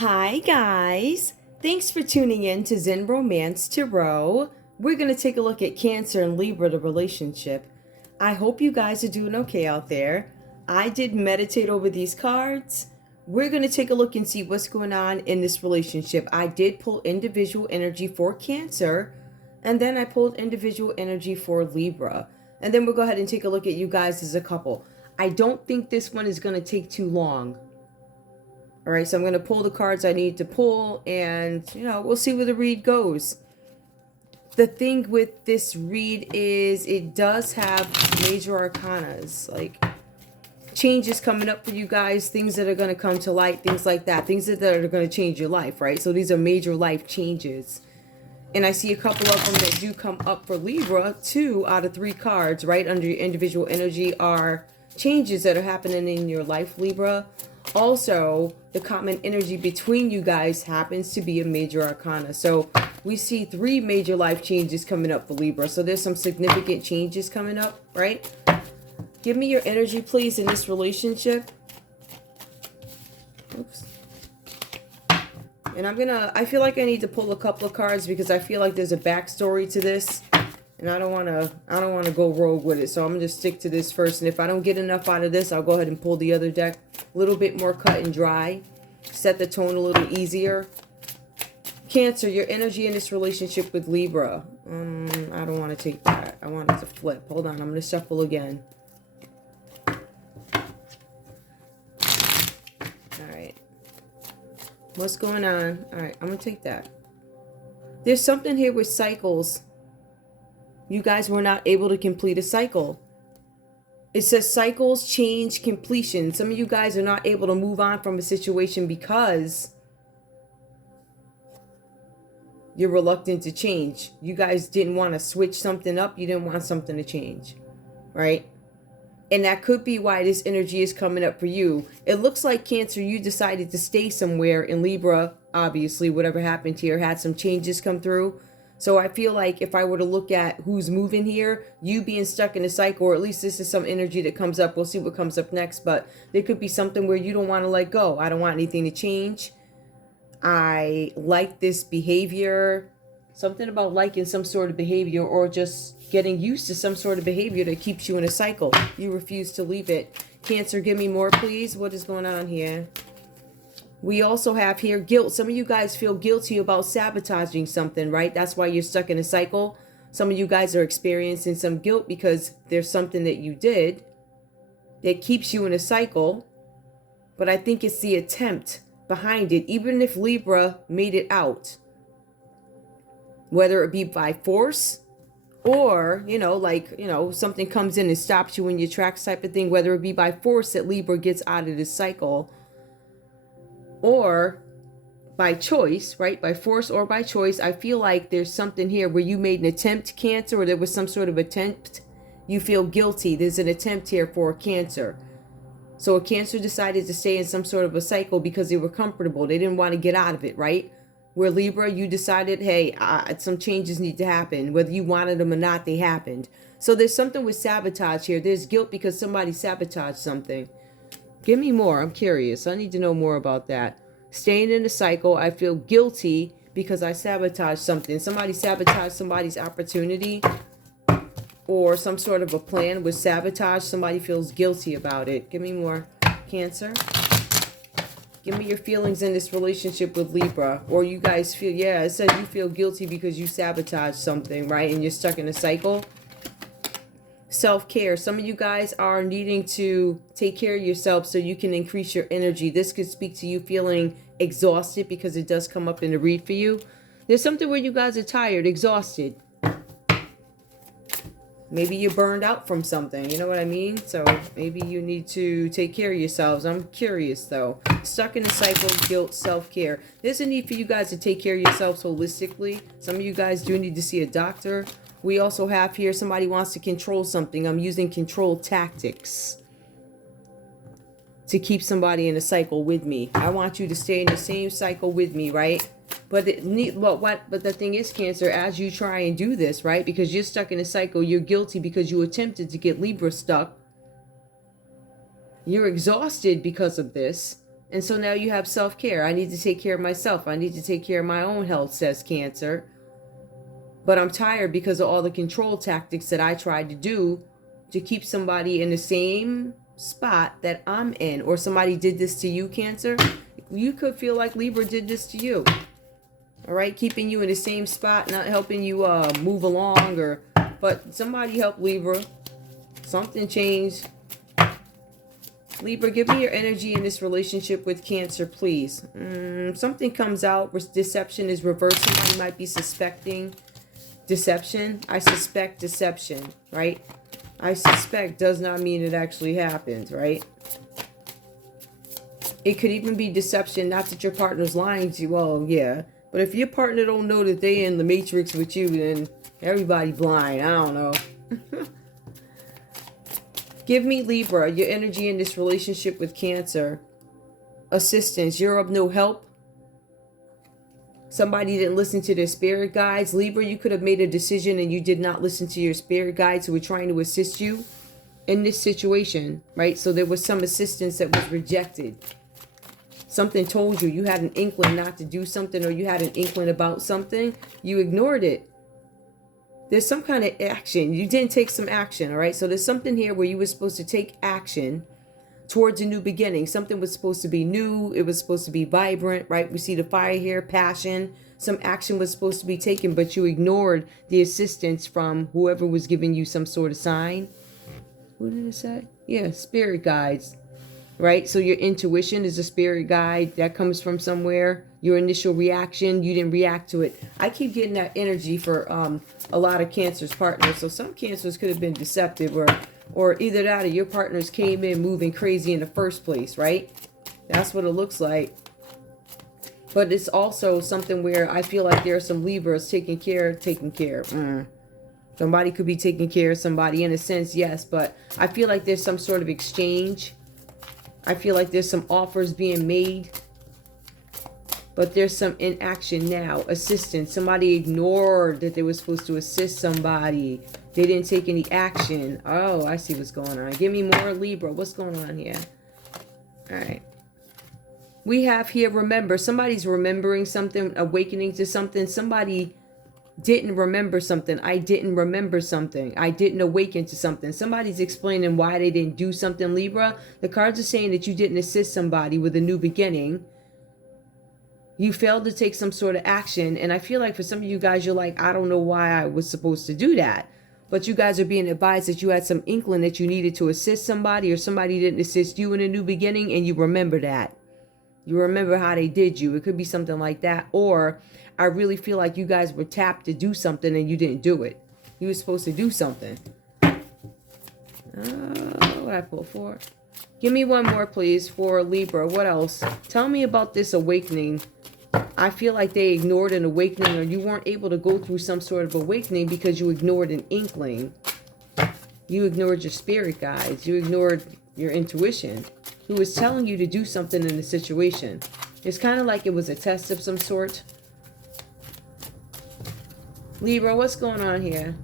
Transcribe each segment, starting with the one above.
Hi, guys. Thanks for tuning in to Zen Romance Tarot. We're going to take a look at Cancer and Libra, the relationship. I hope you guys are doing okay out there. I did meditate over these cards. We're going to take a look and see what's going on in this relationship. I did pull individual energy for Cancer, and then I pulled individual energy for Libra. And then we'll go ahead and take a look at you guys as a couple. I don't think this one is going to take too long. All right, so I'm going to pull the cards I need to pull, and, we'll see where the read goes. The thing with this read is it does have major arcanas, like changes coming up for you guys, things that are going to come to light, things like that, things that are going to change your life, right? So these are major life changes. And I see a couple of them that do come up for Libra. 2 out of 3 cards, right under your individual energy, are changes that are happening in your life, Libra. Also, the common energy between you guys happens to be a major arcana. So we see 3 major life changes coming up for Libra. So there's some significant changes coming up, right? Give me your energy, please, in this relationship. Oops. And I feel like I need to pull a couple of cards because I feel like there's a backstory to this. And I don't want to go rogue with it. So I'm going to stick to this first. And if I don't get enough out of this, I'll go ahead and pull the other deck. A little bit more cut and dry. Set the tone a little easier. Cancer, your energy in this relationship with Libra. I don't want to take that. I want it to flip. Hold on. I'm going to shuffle again. All right. What's going on? All right. I'm going to take that. There's something here with cycles. You guys were not able to complete a cycle. It says cycles, change, completion. Some of you guys are not able to move on from a situation because you're reluctant to change. You guys didn't want to switch something up. You didn't want something to change, right? And that could be why this energy is coming up for you. It looks like, Cancer, you decided to stay somewhere in Libra. Obviously, whatever happened here had some changes come through. So I feel like if I were to look at who's moving here, you being stuck in a cycle, or at least this is some energy that comes up. We'll see what comes up next. But there could be something where you don't want to let go. I don't want anything to change. I like this behavior. Something about liking some sort of behavior, or just getting used to some sort of behavior that keeps you in a cycle. You refuse to leave it. Cancer, give me more, please. What is going on here? We also have here guilt. Some of you guys feel guilty about sabotaging something, right? That's why you're stuck in a cycle. Some of you guys are experiencing some guilt because there's something that you did that keeps you in a cycle. But I think it's the attempt behind it. Even if Libra made it out, whether it be by force or, something comes in and stops you in your tracks type of thing, whether it be by force that Libra gets out of this cycle, or by choice, right? By force or by choice. I feel like there's something here where you made an attempt, Cancer, or there was some sort of attempt. You feel guilty. There's an attempt here for Cancer. So a Cancer decided to stay in some sort of a cycle because they were comfortable. They didn't want to get out of it, right? Where Libra, you decided, hey, some changes need to happen. Whether you wanted them or not, they happened. So there's something with sabotage here. There's guilt because somebody sabotaged something. Give me more. I'm curious. I need to know more about that. Staying in the cycle, I feel guilty because I sabotaged something. Somebody sabotaged somebody's opportunity, or some sort of a plan was sabotaged. Somebody feels guilty about it. Give me more, Cancer. Give me your feelings in this relationship with Libra. Or you guys feel, yeah, it says you feel guilty because you sabotaged something, right? And you're stuck in a cycle. Self-care. Some of you guys are needing to take care of yourself so you can increase your energy. This could speak to you feeling exhausted because it does come up in the read for you. There's something where you guys are tired, exhausted. Maybe you're burned out from something. You know what I mean? So maybe you need to take care of yourselves. I'm curious though. Stuck in a cycle, guilt, self-care. There's a need for you guys to take care of yourselves holistically. Some of you guys do need to see a doctor. We also have here somebody wants to control something. I'm using control tactics to keep somebody in a cycle with me. I want you to stay in the same cycle with me, right? But the thing is, Cancer, as you try and do this, right? Because you're stuck in a cycle, you're guilty because you attempted to get Libra stuck. You're exhausted because of this. And so now you have self-care. I need to take care of myself. I need to take care of my own health, says Cancer. But I'm tired because of all the control tactics that I tried to do to keep somebody in the same spot that I'm in. Or somebody did this to you, Cancer. You could feel like Libra did this to you. All right, keeping you in the same spot, not helping you move along, but somebody helped Libra. Something changed. Libra, give me your energy in this relationship with Cancer, please. Something comes out. Deception is reversed. Somebody might be suspecting deception. I suspect deception, right? I suspect does not mean it actually happened, right? It could even be deception, not that your partner's lying to you. Well, yeah. But if your partner don't know that they in the matrix with you, then everybody blind. I don't know. Give me, Libra, your energy in this relationship with Cancer. Assistance. You're of no help. Somebody didn't listen to their spirit guides. Libra, you could have made a decision and you did not listen to your spirit guides who were trying to assist you in this situation, right? So there was some assistance that was rejected. Something told you had an inkling not to do something, or you had an inkling about something. You ignored it. There's some kind of action. You didn't take some action, all right? So there's something here where you were supposed to take action towards a new beginning. Something was supposed to be new. It was supposed to be vibrant, right? We see the fire here, passion. Some action was supposed to be taken, but you ignored the assistance from whoever was giving you some sort of sign. What did it say? Yeah, spirit guides, right? So your intuition is a spirit guide that comes from somewhere. Your initial reaction, you didn't react to it. I keep getting that energy for a lot of Cancer's partners. So some Cancers could have been deceptive, or either that or your partners came in moving crazy in the first place, right? That's what it looks like. But it's also something where I feel like there are some Libras taking care. Somebody could be taking care of somebody in a sense, yes, but I feel like there's some sort of exchange. I feel like there's some offers being made. But there's some inaction now. Assistance. Somebody ignored that they were supposed to assist somebody. They didn't take any action. Oh, I see what's going on. Give me more, Libra. What's going on here? All right. We have here, remember. Somebody's remembering something, awakening to something. Somebody didn't remember something. I didn't remember something. I didn't awaken to something. Somebody's explaining why they didn't do something, Libra. The cards are saying that you didn't assist somebody with a new beginning. You failed to take some sort of action. And I feel like for some of you guys, you're like, I don't know why I was supposed to do that. But you guys are being advised that you had some inkling that you needed to assist somebody, or somebody didn't assist you in a new beginning, and you remember that. You remember how they did you. It could be something like that. Or I really feel like you guys were tapped to do something and you didn't do it. You were supposed to do something. What I pull for? Give me one more, please, for Libra. What else? Tell me about this awakening. I feel like they ignored an awakening, or you weren't able to go through some sort of awakening because you ignored an inkling. You ignored your spirit guides. You ignored your intuition, who was telling you to do something in the situation. It's kind of like it was a test of some sort. Libra, what's going on here?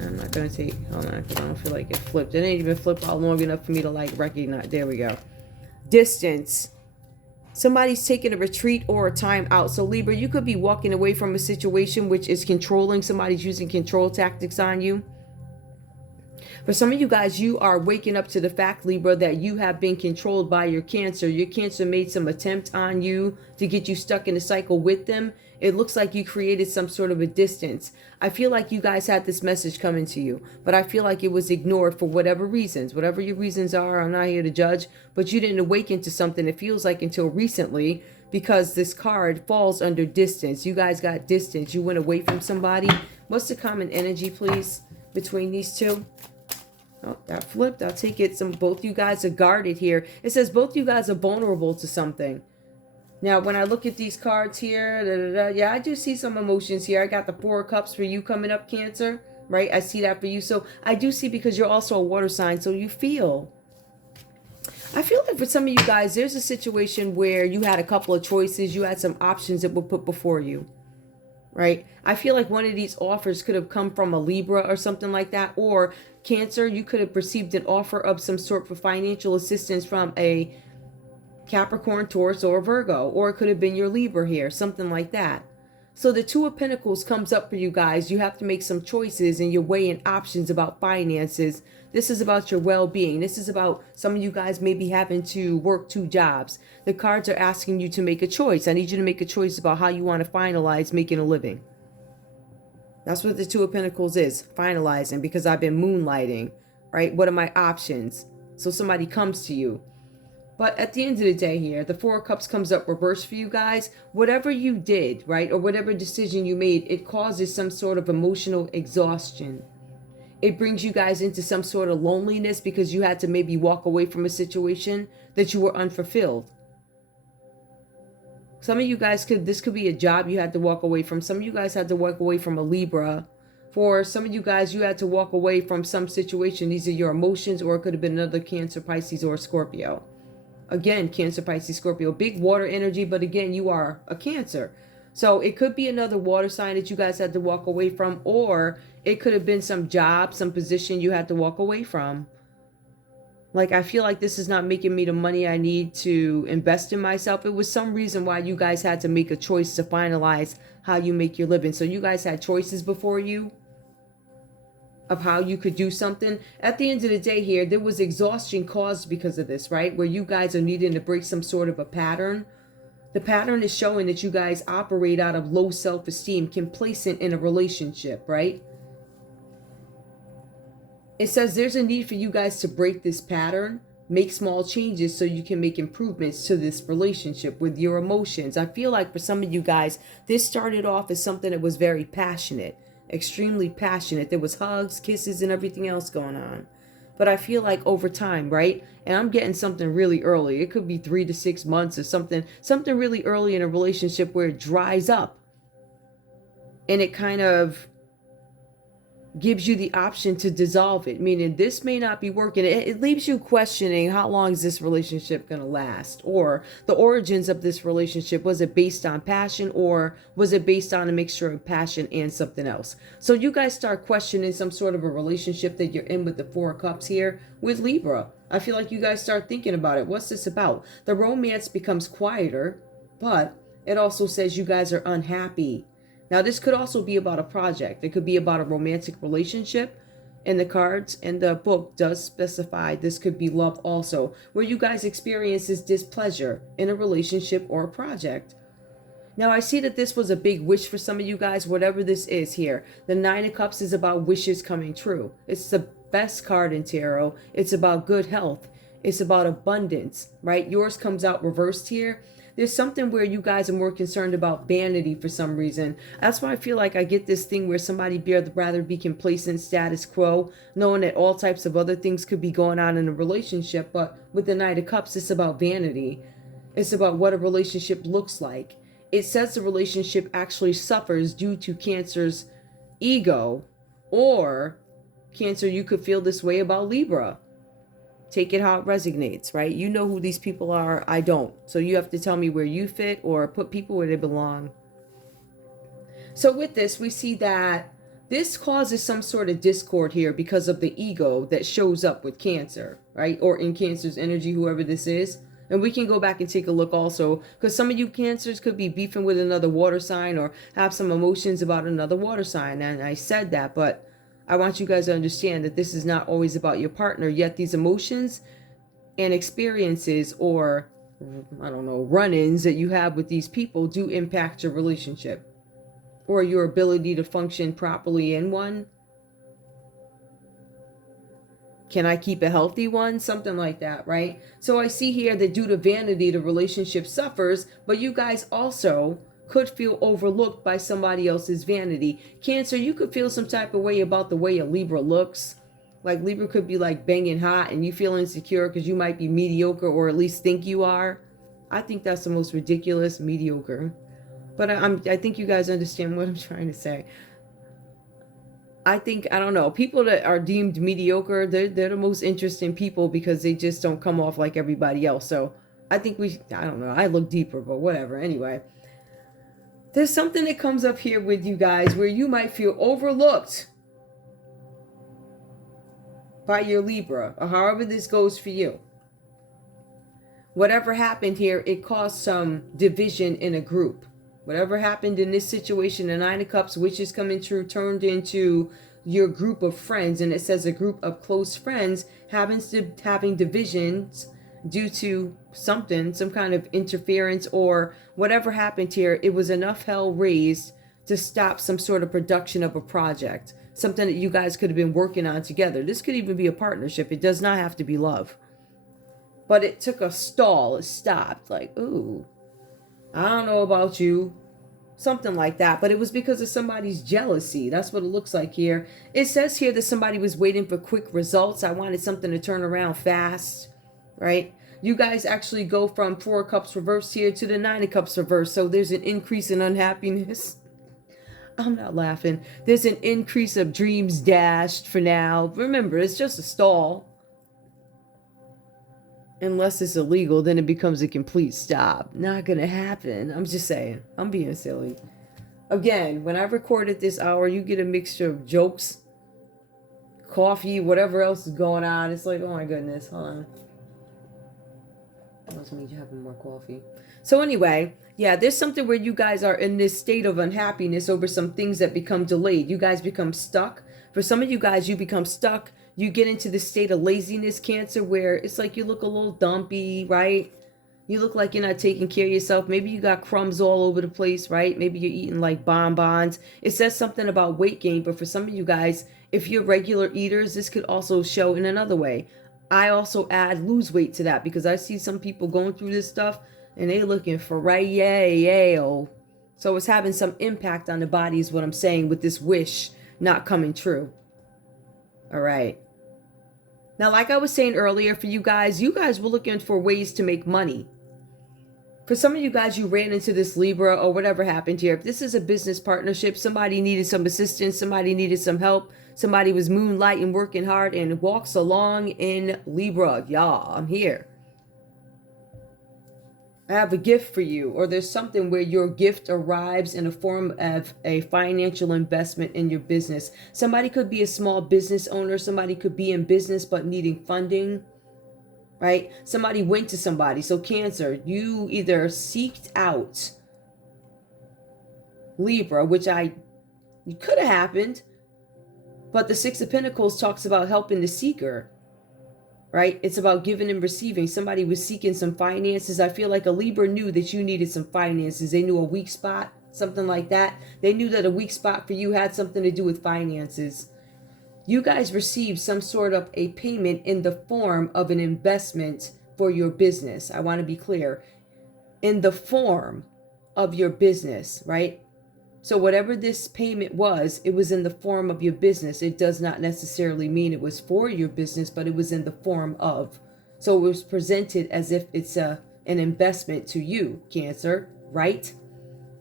I'm not going to take, hold on, because I don't feel like it flipped. It ain't even flipped out long enough for me to like recognize. There we go. Distance. Somebody's taking a retreat or a time out. So Libra, you could be walking away from a situation which is controlling. Somebody's using control tactics on you. For some of you guys, you are waking up to the fact, Libra, that you have been controlled by your Cancer. Your Cancer made some attempt on you to get you stuck in a cycle with them. It looks like you created some sort of a distance. I feel like you guys had this message coming to you, but I feel like it was ignored for whatever reasons. Whatever your reasons are, I'm not here to judge, but you didn't awaken to something, it feels like, until recently, because this card falls under distance. You guys got distance. You went away from somebody. What's the common energy, please, between these two? Oh, that flipped. I'll take it. Both you guys are guarded here. It says both you guys are vulnerable to something. Now, when I look at these cards here, yeah, I do see some emotions here. I got the Four of Cups for you coming up, Cancer, right? I see that for you. So I do see, because you're also a water sign, so you feel. I feel like for some of you guys, there's a situation where you had a couple of choices. You had some options that were put before you, right? I feel like one of these offers could have come from a Libra or something like that. Or Cancer, you could have received an offer of some sort for financial assistance from a Capricorn, Taurus, or Virgo. Or it could have been your Libra here, something like that. So the Two of Pentacles comes up for you guys. You have to make some choices and you're weighing options about finances. This is about your well-being. This is about some of you guys maybe having to work 2 jobs. The cards are asking you to make a choice. I need you to make a choice about how you want to finalize making a living. That's what the Two of Pentacles is, finalizing, because I've been moonlighting, right? What are my options? So somebody comes to you. But at the end of the day here, the Four of Cups comes up reversed for you guys. Whatever you did, right, or whatever decision you made, it causes some sort of emotional exhaustion. It brings you guys into some sort of loneliness because you had to maybe walk away from a situation that you were unfulfilled. Some of you guys this could be a job you had to walk away from. Some of you guys had to walk away from a Libra. For some of you guys, you had to walk away from some situation. These are your emotions, or it could have been another Cancer, Pisces, or Scorpio. Again, Cancer, Pisces, Scorpio, big water energy, but again, you are a Cancer. So it could be another water sign that you guys had to walk away from, or it could have been some job, some position you had to walk away from. Like, I feel like this is not making me the money I need to invest in myself. It was some reason why you guys had to make a choice to finalize how you make your living. So you guys had choices before you of how you could do something. At the end of the day here, there was exhaustion caused because of this, right? Where you guys are needing to break some sort of a pattern. The pattern is showing that you guys operate out of low self-esteem, complacent in a relationship, right? It says there's a need for you guys to break this pattern, make small changes so you can make improvements to this relationship with your emotions. I feel like for some of you guys, this started off as something that was very passionate. Extremely passionate. There was hugs, kisses, and everything else going on. But I feel like over time, right? And I'm getting something really early. It could be 3 to 6 months or something really early in a relationship where it dries up. And it kind of gives you the option to dissolve it, meaning this may not be working. It leaves you questioning, how long is this relationship going to last? Or the origins of this relationship, was it based on passion, or was it based on a mixture of passion and something else? So you guys start questioning some sort of a relationship that you're in with the Four of Cups here with Libra. I feel like you guys start thinking about it. What's this about? The romance becomes quieter, but it also says you guys are unhappy. Now, this could also be about a project. It could be about a romantic relationship. And the cards and the book does specify this could be love also, where you guys experience this displeasure in a relationship or a project. Now, I see that this was a big wish for some of you guys, whatever this is here. The Nine of Cups is about wishes coming true. It's the best card in tarot. It's about good health. It's about abundance, right? Yours comes out reversed here. There's something where you guys are more concerned about vanity for some reason. That's why I feel like I get this thing where somebody would rather be complacent, status quo, knowing that all types of other things could be going on in a relationship. But with the Knight of Cups, it's about vanity. It's about what a relationship looks like. It says the relationship actually suffers due to Cancer's ego, or Cancer, you could feel this way about Libra. Take it how it resonates, right? You know who these people are. I don't. So you have to tell me where you fit or put people where they belong. So with this, we see that this causes some sort of discord here because of the ego that shows up with Cancer, right? Or in Cancer's energy, whoever this is. And we can go back and take a look also, because some of you Cancers could be beefing with another water sign or have some emotions about another water sign. And I said that, but I want you guys to understand that this is not always about your partner, yet these emotions and experiences, or I don't know, run-ins that you have with these people do impact your relationship or your ability to function properly in one. Can I keep a healthy one? Something like that, right? So I see here that due to vanity, the relationship suffers, but you guys also could feel overlooked by somebody else's vanity. Cancer, you could feel some type of way about the way a Libra looks. Like Libra could be like banging hot and you feel insecure because you might be mediocre, or at least think you are. I think that's the most ridiculous, mediocre. But I think you guys understand what I'm trying to say. I think, I don't know, people that are deemed mediocre, they're the most interesting people because they just don't come off like everybody else. So I think I don't know, I look deeper, but whatever. Anyway, there's something that comes up here with you guys where you might feel overlooked by your Libra, or however this goes for you. Whatever happened here, it caused some division in a group. Whatever happened in this situation, the Nine of Cups, which is coming true, turned into your group of friends. And it says a group of close friends having divisions due to something, some kind of interference or whatever happened here. It was enough hell raised to stop some sort of production of a project, something that you guys could have been working on together. This could even be a partnership. It does not have to be love. But it took a stall. It stopped. Like, ooh, I don't know about you. Something like that. But it was because of somebody's jealousy. That's what it looks like here. It says here that somebody was waiting for quick results. I wanted something to turn around fast, right? You guys actually go from Four of Cups reverse here to the Nine of Cups reverse. So there's an increase in unhappiness. I'm not laughing. There's an increase of dreams dashed for now. Remember, it's just a stall. Unless it's illegal, then it becomes a complete stop. Not gonna happen. I'm just saying. I'm being silly. Again, when I recorded this hour, you get a mixture of jokes, coffee, whatever else is going on. It's like, oh my goodness, hold on. That must mean you're having more coffee. So anyway, yeah, there's something where you guys are in this state of unhappiness over some things that become delayed. You guys become stuck. For some of you guys, you become stuck. You get into this state of laziness, Cancer, where it's like you look a little dumpy, right? You look like you're not taking care of yourself. Maybe you got crumbs all over the place, right? Maybe you're eating like bonbons. It says something about weight gain, but for some of you guys, if you're regular eaters, this could also show in another way. I also add lose weight to that because I see some people going through this stuff and they looking for right. So it's having some impact on the body is what I'm saying with this wish not coming true. All right. Now, like I was saying earlier, for you guys were looking for ways to make money. For some of you guys, you ran into this Libra or whatever happened here. If this is a business partnership, somebody needed some assistance, somebody needed some help, somebody was moonlighting, working hard, and walks along in Libra. Y'all, I'm here. I have a gift for you, or there's something where your gift arrives in a form of a financial investment in your business. Somebody could be a small business owner. Somebody could be in business but needing funding, right? Somebody went to somebody. So Cancer, you either seeked out Libra, which could have happened, but the Six of Pentacles talks about helping the seeker. Right? It's about giving and receiving. Somebody was seeking some finances. I feel like a Libra knew that you needed some finances. They knew a weak spot, something like that. They knew that a weak spot for you had something to do with finances. You guys received some sort of a payment in the form of an investment for your business. I want to be clear. In the form of your business, right? So whatever this payment was, it was in the form of your business. It does not necessarily mean it was for your business, but it was in the form of. So it was presented as if it's an investment to you, Cancer, right?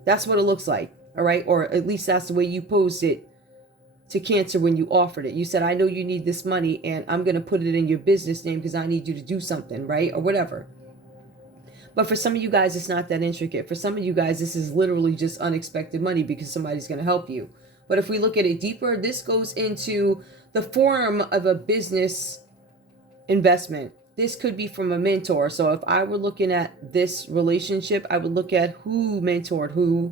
That's what it looks like, all right? Or at least that's the way you posed it to Cancer when you offered it. You said, I know you need this money and I'm going to put it in your business name because I need you to do something, right? Or whatever. But for some of you guys, it's not that intricate. For some of you guys, this is literally just unexpected money because somebody's going to help you. But if we look at it deeper, this goes into the form of a business investment. This could be from a mentor. So if I were looking at this relationship, I would look at who mentored who.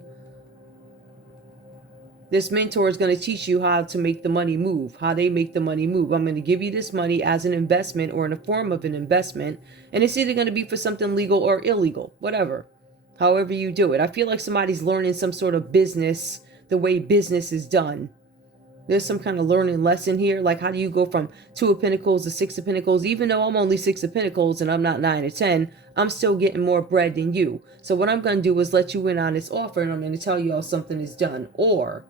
This mentor is going to teach you how to make the money move, how they make the money move. I'm going to give you this money as an investment or in a form of an investment. And it's either going to be for something legal or illegal, whatever, however you do it. I feel like somebody's learning some sort of business, the way business is done. There's some kind of learning lesson here. Like, how do you go from Two of Pentacles to Six of Pentacles? Even though I'm only Six of Pentacles and I'm not 9 or 10, I'm still getting more bread than you. So what I'm going to do is let you in on this offer and I'm going to tell you how something is done. Or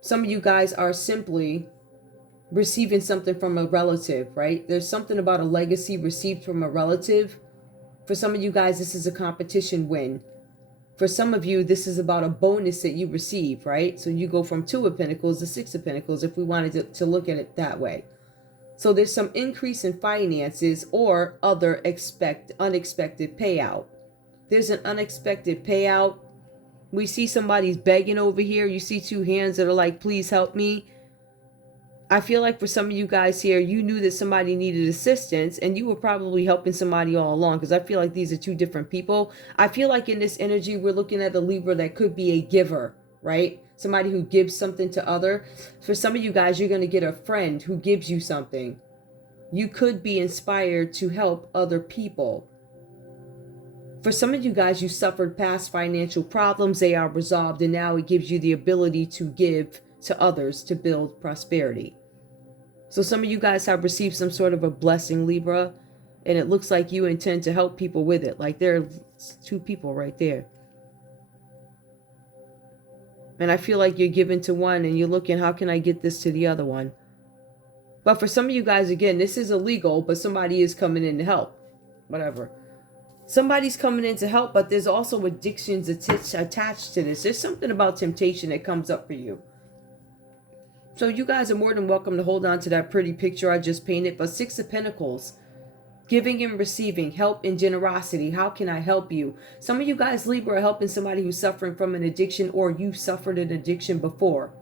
some of you guys are simply receiving something from a relative, right? There's something about a legacy received from a relative. For some of you guys, this is a competition win. For some of you, this is about a bonus that you receive, right? So you go from Two of Pentacles to Six of Pentacles if we wanted to look at it that way. So there's some increase in finances or other unexpected payout. There's an unexpected payout. We see somebody's begging over here. You see two hands that are like, please help me. I feel like for some of you guys here, you knew that somebody needed assistance and you were probably helping somebody all along, because I feel like these are two different people. I feel like in this energy, we're looking at a Libra that could be a giver, right? Somebody who gives something to other. For some of you guys, you're going to get a friend who gives you something. You could be inspired to help other people. For some of you guys, you suffered past financial problems. They are resolved, and now it gives you the ability to give to others to build prosperity. So some of you guys have received some sort of a blessing, Libra, and it looks like you intend to help people with it. Like there are two people right there. And I feel like you're giving to one and you're looking, how can I get this to the other one? But for some of you guys, again, this is illegal, but somebody is coming in to help. Whatever. Somebody's coming in to help, but there's also addictions attached to this. There's something about temptation that comes up for you. So you guys are more than welcome to hold on to that pretty picture I just painted. But Six of Pentacles, giving and receiving, help and generosity. How can I help you? Some of you guys, Libra, are helping somebody who's suffering from an addiction, or you suffered an addiction before.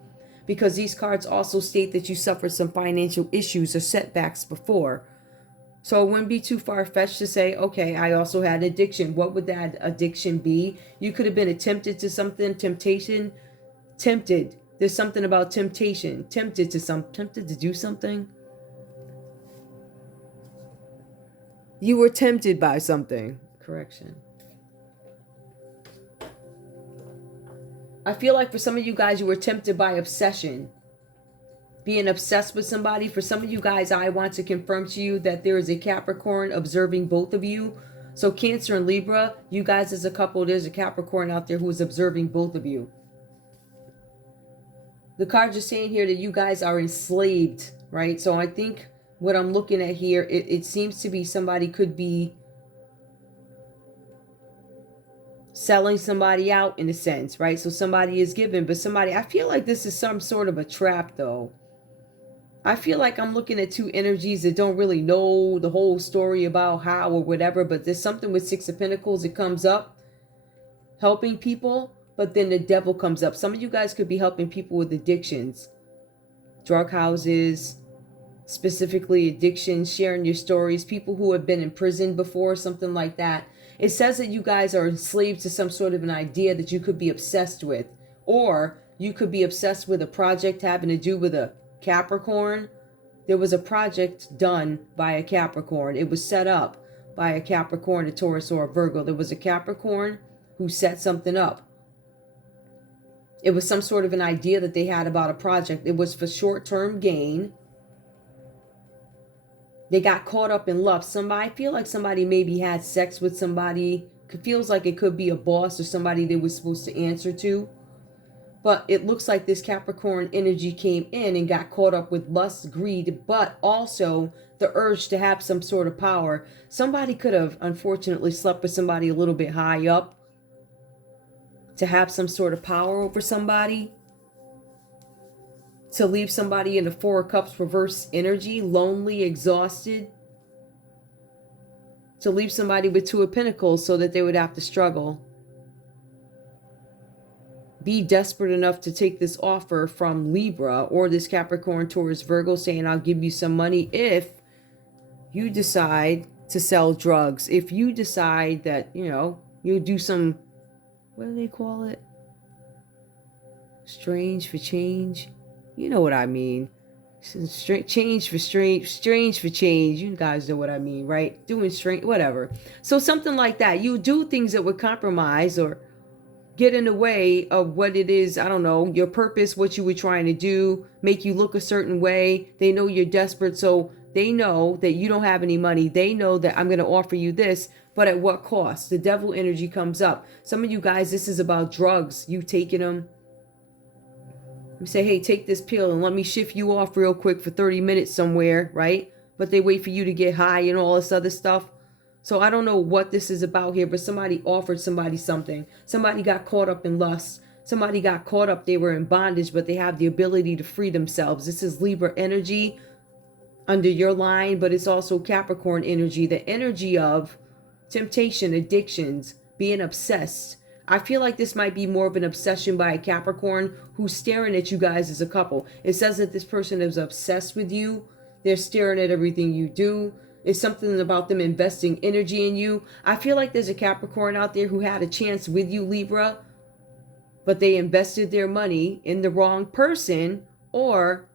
Because these cards also state that you suffered some financial issues or setbacks before. So it wouldn't be too far-fetched to say, okay, I also had addiction. What would that addiction be? You could have been tempted to something, temptation, tempted. There's something about temptation, tempted to do something. You were tempted by something. Correction. I feel like for some of you guys, you were tempted by obsession. Being obsessed with somebody. For some of you guys, I want to confirm to you that there is a Capricorn observing both of you. So Cancer and Libra, you guys as a couple, there's a Capricorn out there who is observing both of you. The cards are saying here that you guys are enslaved, right? So I think what I'm looking at here, it seems to be somebody could be selling somebody out in a sense, right? So somebody is given, but somebody, I feel like this is some sort of a trap though. I feel like I'm looking at two energies that don't really know the whole story about how or whatever, but there's something with Six of Pentacles that comes up, helping people, but then the devil comes up. Some of you guys could be helping people with addictions, drug houses, specifically addictions, sharing your stories, people who have been in prison before, something like that. It says that you guys are enslaved to some sort of an idea that you could be obsessed with, or you could be obsessed with a project having to do with a Capricorn. There was a project done by a Capricorn. It was set up by a Capricorn, a Taurus, or a Virgo. There was a Capricorn who set something up. It was some sort of an idea that they had about a project. It was for short-term gain. They got caught up in love. Somebody, I feel like somebody maybe had sex with somebody. It feels like it could be a boss or somebody they were supposed to answer to. But it looks like this Capricorn energy came in and got caught up with lust, greed, but also the urge to have some sort of power. Somebody could have unfortunately slept with somebody a little bit high up to have some sort of power over somebody. To leave somebody in the Four of Cups reverse energy, lonely, exhausted. To leave somebody with Two of Pentacles so that they would have to struggle. Be desperate enough to take this offer from Libra or this Capricorn, Taurus, Virgo, saying, I'll give you some money if you decide to sell drugs. If you decide that, you know, you'll do some, what do they call it? Strange for change. You know what I mean. Change for strange for change. You guys know what I mean, right? Doing strange, whatever. So something like that. You do things that would compromise or get in the way of what it is, I don't know, your purpose, what you were trying to do, make you look a certain way. They know you're desperate, so they know that you don't have any money. They know that I'm going to offer you this, but at what cost? The devil energy comes up. Some of you guys, this is about drugs. You taking them. You say, hey, take this pill and let me shift you off real quick for 30 minutes somewhere, right? But they wait for you to get high and all this other stuff. So I don't know what this is about here, but somebody offered somebody something. Somebody got caught up in lust. Somebody got caught up. They were in bondage, but they have the ability to free themselves. This is Libra energy under your line, but it's also Capricorn energy. The energy of temptation, addictions, being obsessed. I feel like this might be more of an obsession by a Capricorn who's staring at you guys as a couple. It says that this person is obsessed with you. They're staring at everything you do. It's something about them investing energy in you. I feel like there's a Capricorn out there who had a chance with you, Libra, but they invested their money in the wrong person or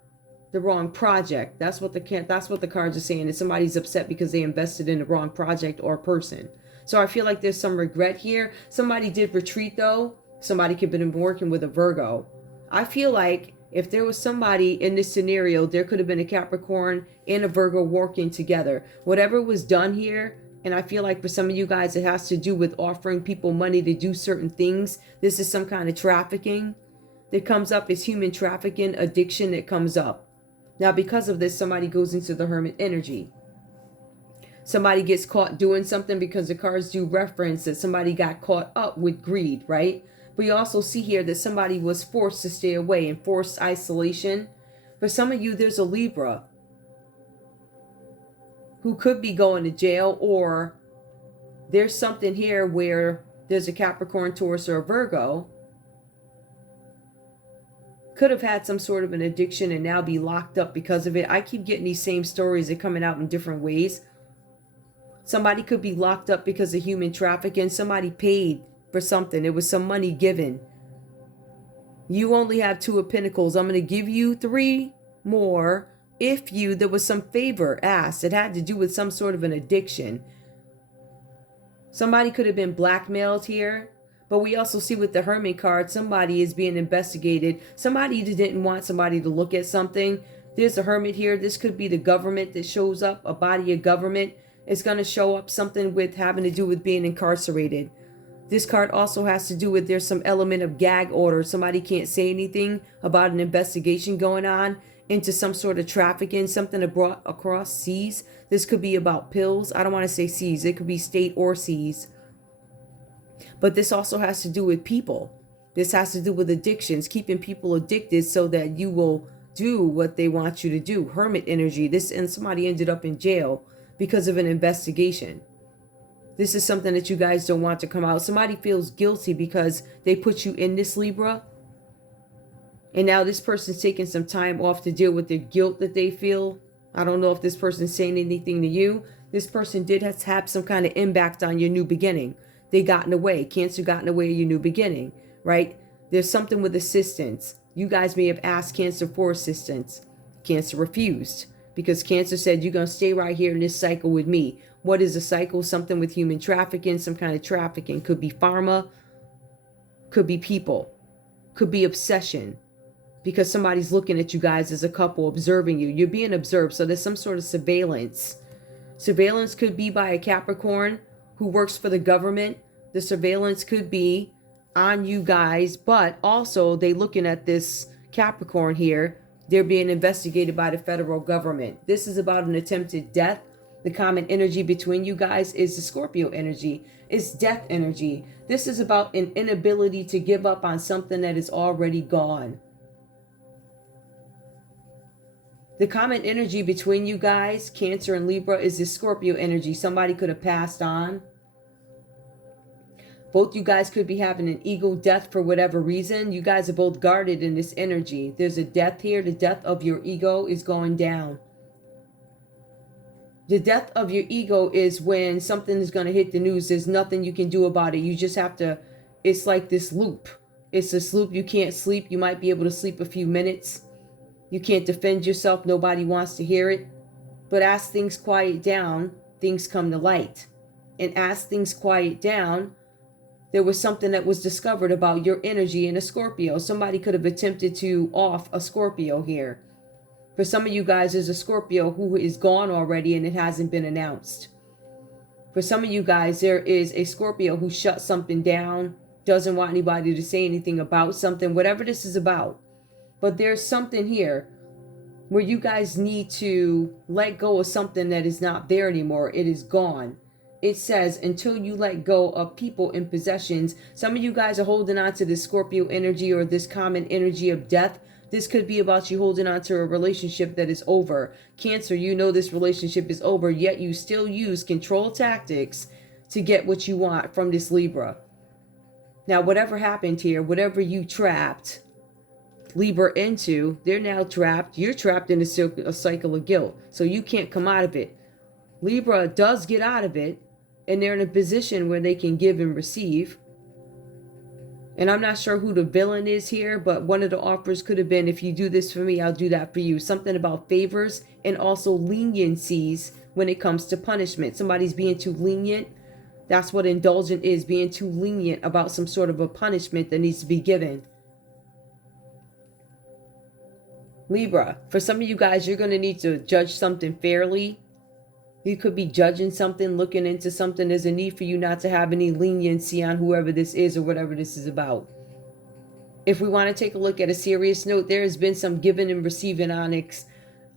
the wrong project. That's what the cards are saying. Is somebody's upset because they invested in the wrong project or person. So I feel like there's some regret here. Somebody did retreat though. Somebody could have been working with a Virgo. I feel like if there was somebody in this scenario, there could have been a Capricorn and a Virgo working together. Whatever was done here, and I feel like for some of you guys, it has to do with offering people money to do certain things. This is some kind of trafficking that comes up. It's human trafficking, addiction that comes up. Now, because of this, somebody goes into the Hermit energy. Somebody gets caught doing something because the cards do reference that somebody got caught up with greed, right? But you also see here that somebody was forced to stay away in forced isolation. For some of you, there's a Libra who could be going to jail, or there's something here where there's a Capricorn, Taurus, or a Virgo could have had some sort of an addiction and now be locked up because of it. I keep getting these same stories. They're coming out in different ways. Somebody could be locked up because of human trafficking. Somebody paid for something. It was some money given. You only have 2 of Pentacles. I'm going to give you 3 more if there was some favor asked. It had to do with some sort of an addiction. Somebody could have been blackmailed here. But we also see with the Hermit card, somebody is being investigated. Somebody didn't want somebody to look at something. There's a Hermit here. This could be the government that shows up, a body of government. It's going to show up something with having to do with being incarcerated. This card also has to do with there's some element of gag order. Somebody can't say anything about an investigation going on into some sort of trafficking, something brought across seas. This could be about pills. I don't want to say seas. It could be state or seas. But this also has to do with people. This has to do with addictions, keeping people addicted so that you will do what they want you to do. Hermit energy. And somebody ended up in jail because of an investigation. This is something that you guys don't want to come out. Somebody feels guilty because they put you in this, Libra. And now this person's taking some time off to deal with the guilt that they feel. I don't know if this person's saying anything to you. This person did have some kind of impact on your new beginning. They got in the way. Cancer got in the way of your new beginning, right? There's something with assistance. You guys may have asked Cancer for assistance. Cancer refused because Cancer said, you're going to stay right here in this cycle with me. What is a cycle? Something with human trafficking, some kind of trafficking. Could be pharma, could be people, could be obsession. Because somebody's looking at you guys as a couple, observing you. You're being observed. So there's some sort of surveillance. Surveillance could be by a Capricorn who works for the government. The surveillance could be on you guys, but also they looking at this Capricorn here. They're being investigated by the federal government. This is about an attempted death. The common energy between you guys is the Scorpio energy. It's death energy. This is about an inability to give up on something that is already gone. The common energy between you guys, Cancer and Libra, is the Scorpio energy. Somebody could have passed on. Both you guys could be having an ego death for whatever reason. You guys are both guarded in this energy. There's a death here. The death of your ego is going down. The death of your ego is when something is going to hit the news. There's nothing you can do about it. You just have to, it's like this loop. It's this loop. You can't sleep. You might be able to sleep a few minutes. You can't defend yourself. Nobody wants to hear it. But as things quiet down, things come to light. And as things quiet down, there was something that was discovered about your energy in a Scorpio. Somebody could have attempted to off a Scorpio here. For some of you guys, there's a Scorpio who is gone already and it hasn't been announced. For some of you guys, there is a Scorpio who shut something down, doesn't want anybody to say anything about something, whatever this is about. But there's something here where you guys need to let go of something that is not there anymore. It is gone. It says until you let go of people and possessions. Some of you guys are holding on to this Scorpio energy or this common energy of death. This could be about you holding on to a relationship that is over. Cancer, you know this relationship is over, yet you still use control tactics to get what you want from this Libra. Now, whatever happened here, whatever you trapped Libra into, they're now trapped. You're trapped in a cycle of guilt. So you can't come out of it. Libra does get out of it, and they're in a position where they can give and receive. And I'm not sure who the villain is here, but one of the offers could have been, if you do this for me, I'll do that for you. Something about favors and also leniencies when it comes to punishment. Somebody's being too lenient. That's what indulgent is, being too lenient about some sort of a punishment that needs to be given. Libra, for some of you guys, you're going to need to judge something fairly. You could be judging something, looking into something. There's a need for you not to have any leniency on whoever this is or whatever this is about. If we want to take a look at a serious note, there has been some giving and receiving on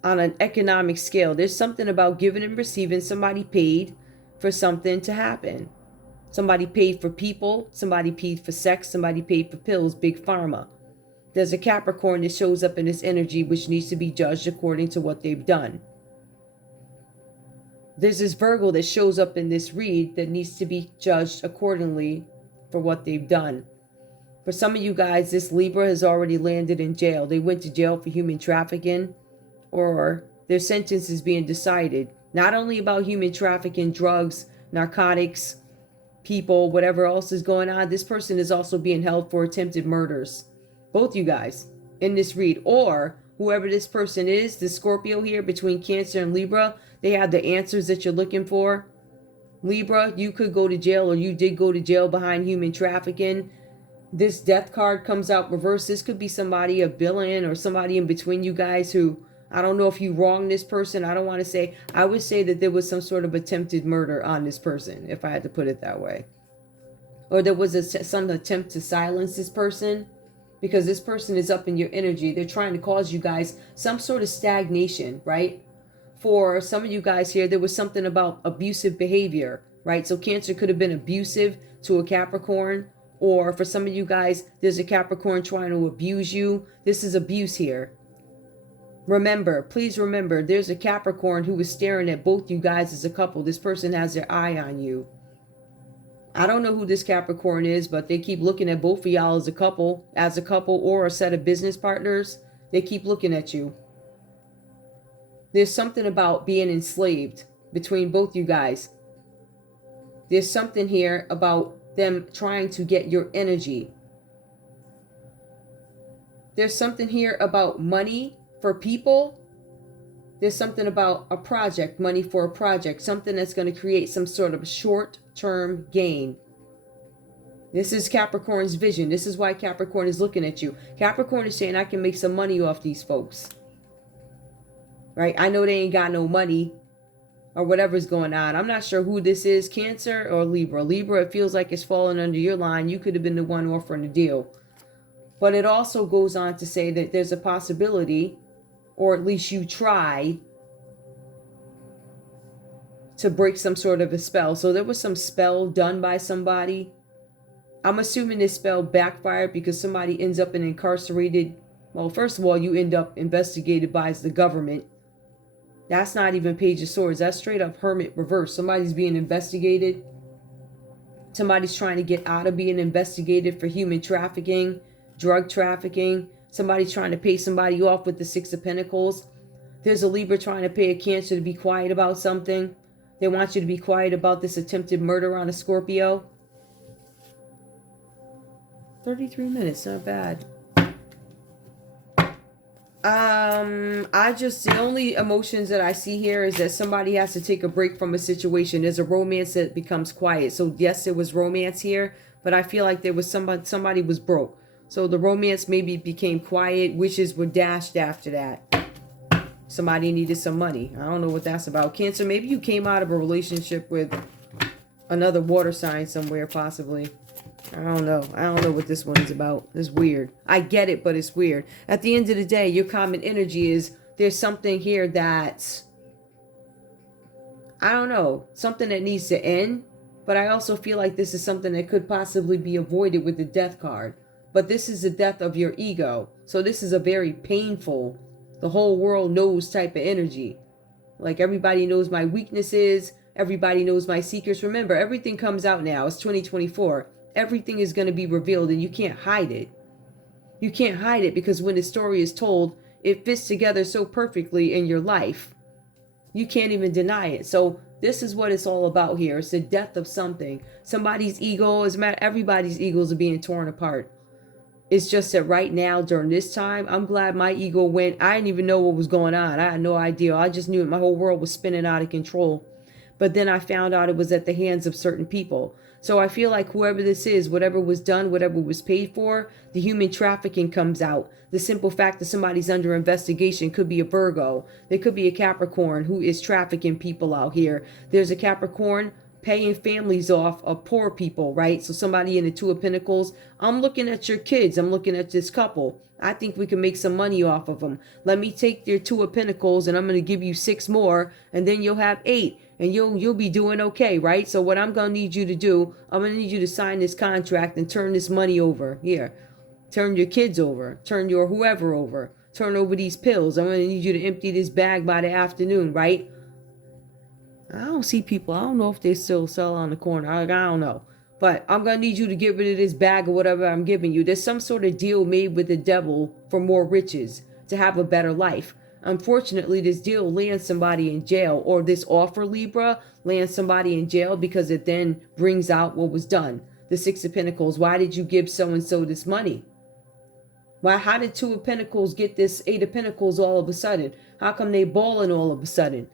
an economic scale. There's something about giving and receiving. Somebody paid for something to happen. Somebody paid for people. Somebody paid for sex. Somebody paid for pills. Big pharma. There's a Capricorn that shows up in this energy, which needs to be judged according to what they've done. There's this Virgo that shows up in this read that needs to be judged accordingly for what they've done. For some of you guys, this Libra has already landed in jail. They went to jail for human trafficking, or their sentence is being decided. Not only about human trafficking, drugs, narcotics, people, whatever else is going on. This person is also being held for attempted murders. Both you guys in this read, or whoever this person is, the Scorpio here between Cancer and Libra, they have the answers that you're looking for. Libra, you could go to jail, or you did go to jail behind human trafficking. This death card comes out reversed. This could be somebody, a villain, or somebody in between you guys who, I don't know if you wronged this person. I don't want to say. I would say that there was some sort of attempted murder on this person, if I had to put it that way. Or there was some attempt to silence this person, because this person is up in your energy. They're trying to cause you guys some sort of stagnation, right? For some of you guys here, there was something about abusive behavior, right? So Cancer could have been abusive to a Capricorn, or for some of you guys, there's a Capricorn trying to abuse you. This is abuse here. Remember, please remember, there's a Capricorn who is staring at both you guys as a couple. This person has their eye on you. I don't know who this Capricorn is, but they keep looking at both of y'all as a couple, or a set of business partners. They keep looking at you. There's something about being enslaved between both you guys. There's something here about them trying to get your energy. There's something here about money for people. There's something about a project, money for a project, something that's going to create some sort of short-term gain. This is Capricorn's vision. This is why Capricorn is looking at you. Capricorn is saying, I can make some money off these folks. Right? I know they ain't got no money or whatever's going on. I'm not sure who this is, Cancer or Libra. Libra, it feels like it's falling under your line. You could have been the one offering the deal. But it also goes on to say that there's a possibility, or at least you try to break some sort of a spell. So there was some spell done by somebody. I'm assuming this spell backfired because somebody ends up in incarcerated. Well, first of all, you end up investigated by the government. That's not even Page of Swords. That's straight up Hermit reverse. Somebody's being investigated. Somebody's trying to get out of being investigated for human trafficking, drug trafficking. Somebody's trying to pay somebody off with the Six of Pentacles. There's a Libra trying to pay a Cancer to be quiet about something. They want you to be quiet about this attempted murder on a Scorpio. 33 minutes, not bad. The only emotions that I see here is that somebody has to take a break from a situation. There's a romance that becomes quiet. So yes, there was romance here, but I feel like there was somebody was broke. So the romance maybe became quiet. Wishes were dashed after that. Somebody needed some money. I don't know what that's about. Cancer, maybe you came out of a relationship with another water sign somewhere, possibly. I don't know. I don't know what this one is about. It's weird. I get it, but it's weird. At the end of the day, your common energy is there's something here that's, I don't know, something that needs to end. But I also feel like this is something that could possibly be avoided with the death card. But this is the death of your ego. So this is a very painful, the whole world knows type of energy. Like everybody knows my weaknesses. Everybody knows my secrets. Remember, everything comes out now. It's 2024. everything is going to be revealed, and you can't hide it. You can't hide it, because when the story is told, it fits together so perfectly in your life. You can't even deny it. So this is what it's all about here. It's the death of something. Somebody's ego is mad. Everybody's egos are being torn apart. It's just that right now, during this time, I'm glad my ego went. I didn't even know what was going on. I had no idea. I just knew my whole world was spinning out of control. But then I found out it was at the hands of certain people. So I feel like whoever this is, whatever was done, whatever was paid for, the human trafficking comes out. The simple fact that somebody's under investigation could be a Virgo. There could be a Capricorn who is trafficking people out here. There's a Capricorn paying families off of poor people, right? So somebody in the Two of Pentacles, I'm looking at your kids. I'm looking at this couple. I think we can make some money off of them. Let me take your Two of Pentacles and I'm going to give you 6 more, and then you'll have 8. And you'll be doing okay, right? So what I'm going to need you to do, I'm going to need you to sign this contract and turn this money over. Here, turn your kids over. Turn your whoever over. Turn over these pills. I'm going to need you to empty this bag by the afternoon, right? I don't see people. I don't know if they still sell on the corner. I don't know. But I'm going to need you to get rid of this bag or whatever I'm giving you. There's some sort of deal made with the devil for more riches, to have a better life. Unfortunately, this deal lands somebody in jail, or this offer, Libra, lands somebody in jail, because it then brings out what was done. The 6 of Pentacles. Why did you give so-and-so this money? Why? How did 2 of Pentacles get this 8 of Pentacles all of a sudden? How come they balling all of a sudden?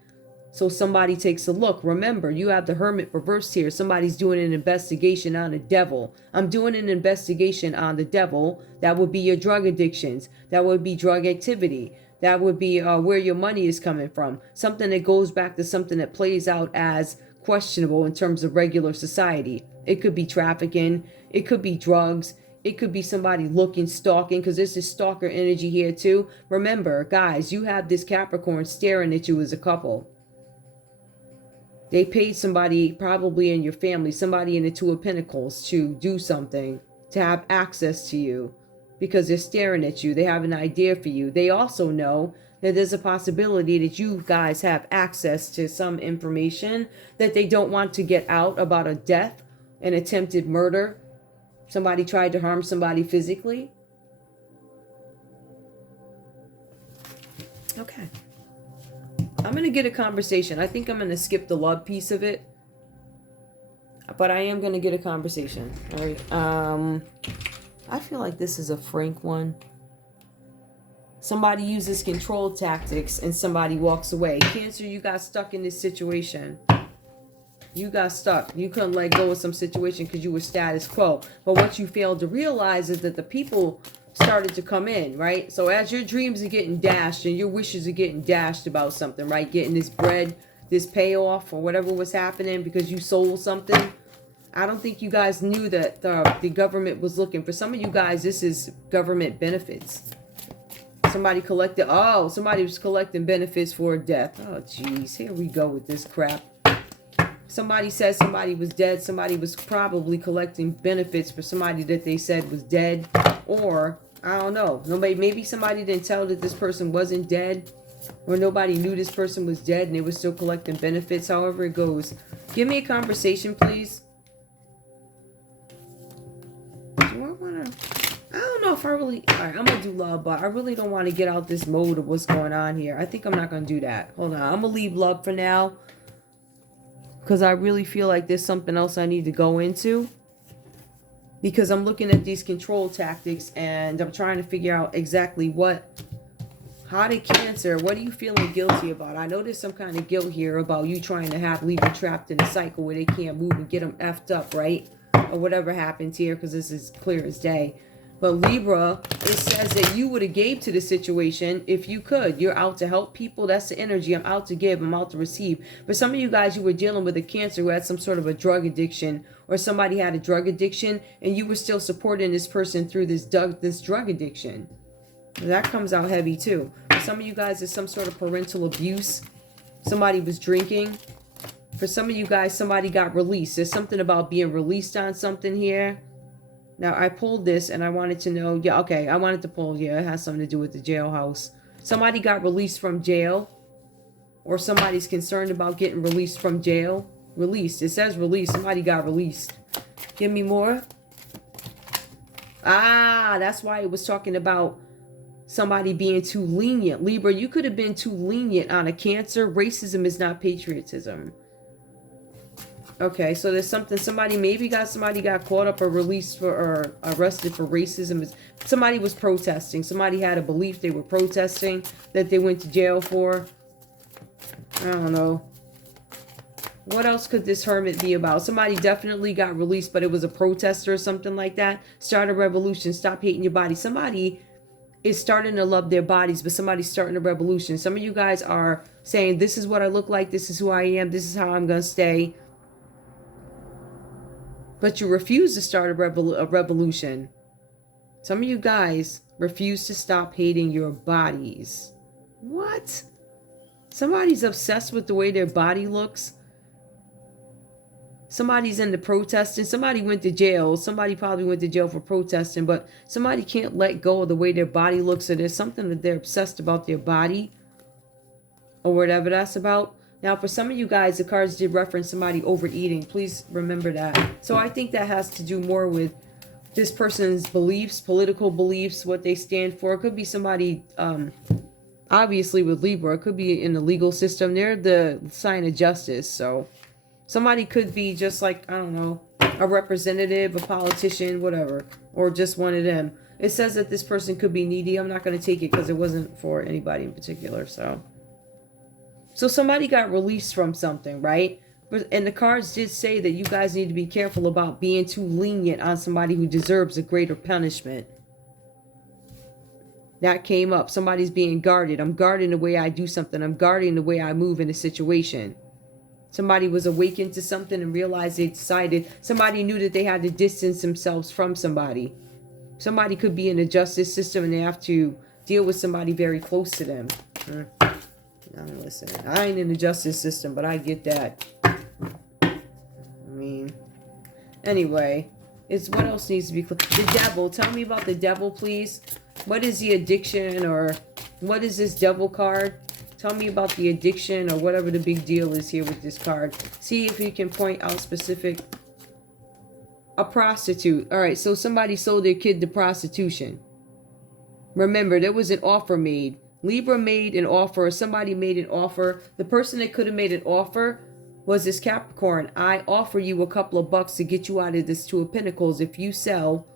So somebody takes a look. Remember, you have the Hermit reversed here. Somebody's doing an investigation on the devil. I'm doing an investigation on the devil. That would be your drug addictions. That would be drug activity. That would be where your money is coming from. Something that goes back to something that plays out as questionable in terms of regular society. It could be trafficking. It could be drugs. It could be somebody looking, stalking, because there's this stalker energy here too. Remember, guys, you have this Capricorn staring at you as a couple. They paid somebody probably in your family, somebody in the 2 of Pentacles, to do something, to have access to you, because they're staring at you. They have an idea for you. They also know that there's a possibility that you guys have access to some information that they don't want to get out about a death, an attempted murder. Somebody tried to harm somebody physically. Okay. I'm going to get a conversation. I think I'm going to skip the love piece of it. But I am going to get a conversation. All right. I feel like this is a frank one. Somebody uses control tactics and somebody walks away. Cancer, you got stuck in this situation. You got stuck. You couldn't let go of some situation because you were status quo. But what you failed to realize is that the people started to come in, right? So as your dreams are getting dashed and your wishes are getting dashed about something, right? Getting this bread, this payoff, or whatever was happening because you sold something. I don't think you guys knew that the government was looking. For some of you guys, this is government benefits. Somebody was collecting benefits for a death. Oh, geez. Here we go with this crap. Somebody said somebody was dead. Somebody was probably collecting benefits for somebody that they said was dead. Or, I don't know. Maybe somebody didn't tell that this person wasn't dead. Or nobody knew this person was dead and they were still collecting benefits. However it goes. Give me a conversation, please. I don't know if I really... Alright, I'm going to do love, but I really don't want to get out this mode of what's going on here. I think I'm not going to do that. Hold on. I'm going to leave love for now. Because I really feel like there's something else I need to go into. Because I'm looking at these control tactics and I'm trying to figure out exactly how did Cancer, what are you feeling guilty about? I know there's some kind of guilt here about you trying to have Libra trapped in a cycle where they can't move and get them effed up, right? Or whatever happens here, because this is clear as day. But Libra, it says that you would have gave to the situation if you could. You're out to help people. That's the energy. I'm out to give. I'm out to receive. For some of you guys, you were dealing with a Cancer who had some sort of a drug addiction, or somebody had a drug addiction, and you were still supporting this person through this drug addiction. That comes out heavy too. For some of you guys, there's some sort of parental abuse. Somebody was drinking. For some of you guys, somebody got released. There's something about being released on something here. Now, I pulled this and I wanted to know. Yeah, okay. I wanted to pull. Yeah, it has something to do with the jailhouse. Somebody got released from jail. Or somebody's concerned about getting released from jail. Released. It says released. Somebody got released. Give me more. Ah, that's why it was talking about somebody being too lenient. Libra, you could have been too lenient on a Cancer. Racism is not patriotism. Okay, so there's something, somebody got caught up or released for, or arrested for racism. Somebody was protesting. Somebody had a belief they were protesting that they went to jail for. I don't know. What else could this hermit be about? Somebody definitely got released, but it was a protester or something like that. Start a revolution. Stop hating your body. Somebody is starting to love their bodies, but somebody's starting a revolution. Some of you guys are saying, this is what I look like. This is who I am. This is how I'm going to stay. But you refuse to start a revolution. Some of you guys refuse to stop hating your bodies. What? Somebody's obsessed with the way their body looks. Somebody's into protesting. Somebody went to jail. Somebody probably went to jail for protesting, but somebody can't let go of the way their body looks. So there's something that they're obsessed about their body or whatever that's about. Now, for some of you guys, the cards did reference somebody overeating. Please remember that. So I think that has to do more with this person's beliefs, political beliefs, what they stand for. It could be somebody, obviously with Libra, it could be in the legal system. They're the sign of justice. So somebody could be just like, I don't know, a representative, a politician, whatever, or just one of them. It says that this person could be needy. I'm not going to take it because it wasn't for anybody in particular. So somebody got released from something, right? And the cards did say that you guys need to be careful about being too lenient on somebody who deserves a greater punishment. That came up. Somebody's being guarded. I'm guarding the way I do something. I'm guarding the way I move in a situation. Somebody was awakened to something and realized they decided. Somebody knew that they had to distance themselves from somebody. Somebody could be in the justice system and they have to deal with somebody very close to them. Listen, I ain't in the justice system, but I get that. I mean, anyway, it's what else needs to be clear. The devil. Tell me about the devil, please. What is the addiction, or what is this devil card? Tell me about the addiction or whatever the big deal is here with this card. See if you can point out specific. A prostitute. All right, so somebody sold their kid to prostitution. Remember, there was an offer made. Libra made an offer. Somebody made an offer. The person that could have made an offer was this Capricorn. I offer you a couple of bucks to get you out of this Two of Pentacles if you sell,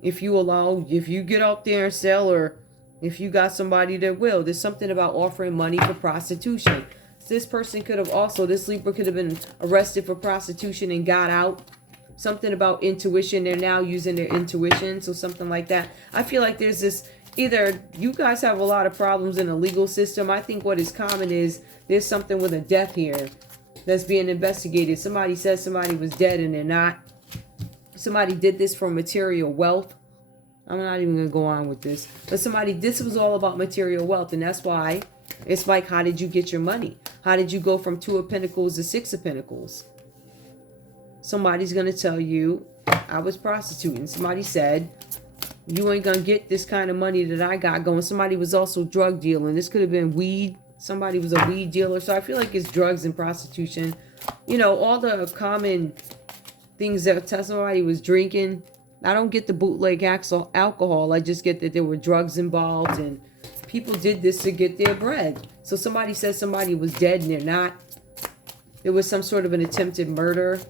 if you get out there and sell, or if you got somebody that will. There's something about offering money for prostitution. So this person could have also, this Libra could have been arrested for prostitution and got out. Something about intuition. They're now using their intuition. So something like that. I feel like there's this, either you guys have a lot of problems in the legal system. I think what is common is there's something with a death here that's being investigated. Somebody says somebody was dead and they're not. Somebody did this for material wealth. I'm not even going to go on with this. But this was all about material wealth. And that's why it's like, how did you get your money? How did you go from Two of Pentacles to Six of Pentacles? Somebody's going to tell you, I was prostituting. Somebody said, you ain't going to get this kind of money that I got going. Somebody was also drug dealing. This could have been weed. Somebody was a weed dealer. So I feel like it's drugs and prostitution. You know, all the common things that somebody was drinking. I don't get the bootleg alcohol. I just get that there were drugs involved and people did this to get their bread. So somebody says somebody was dead and they're not. There was some sort of an attempted murder.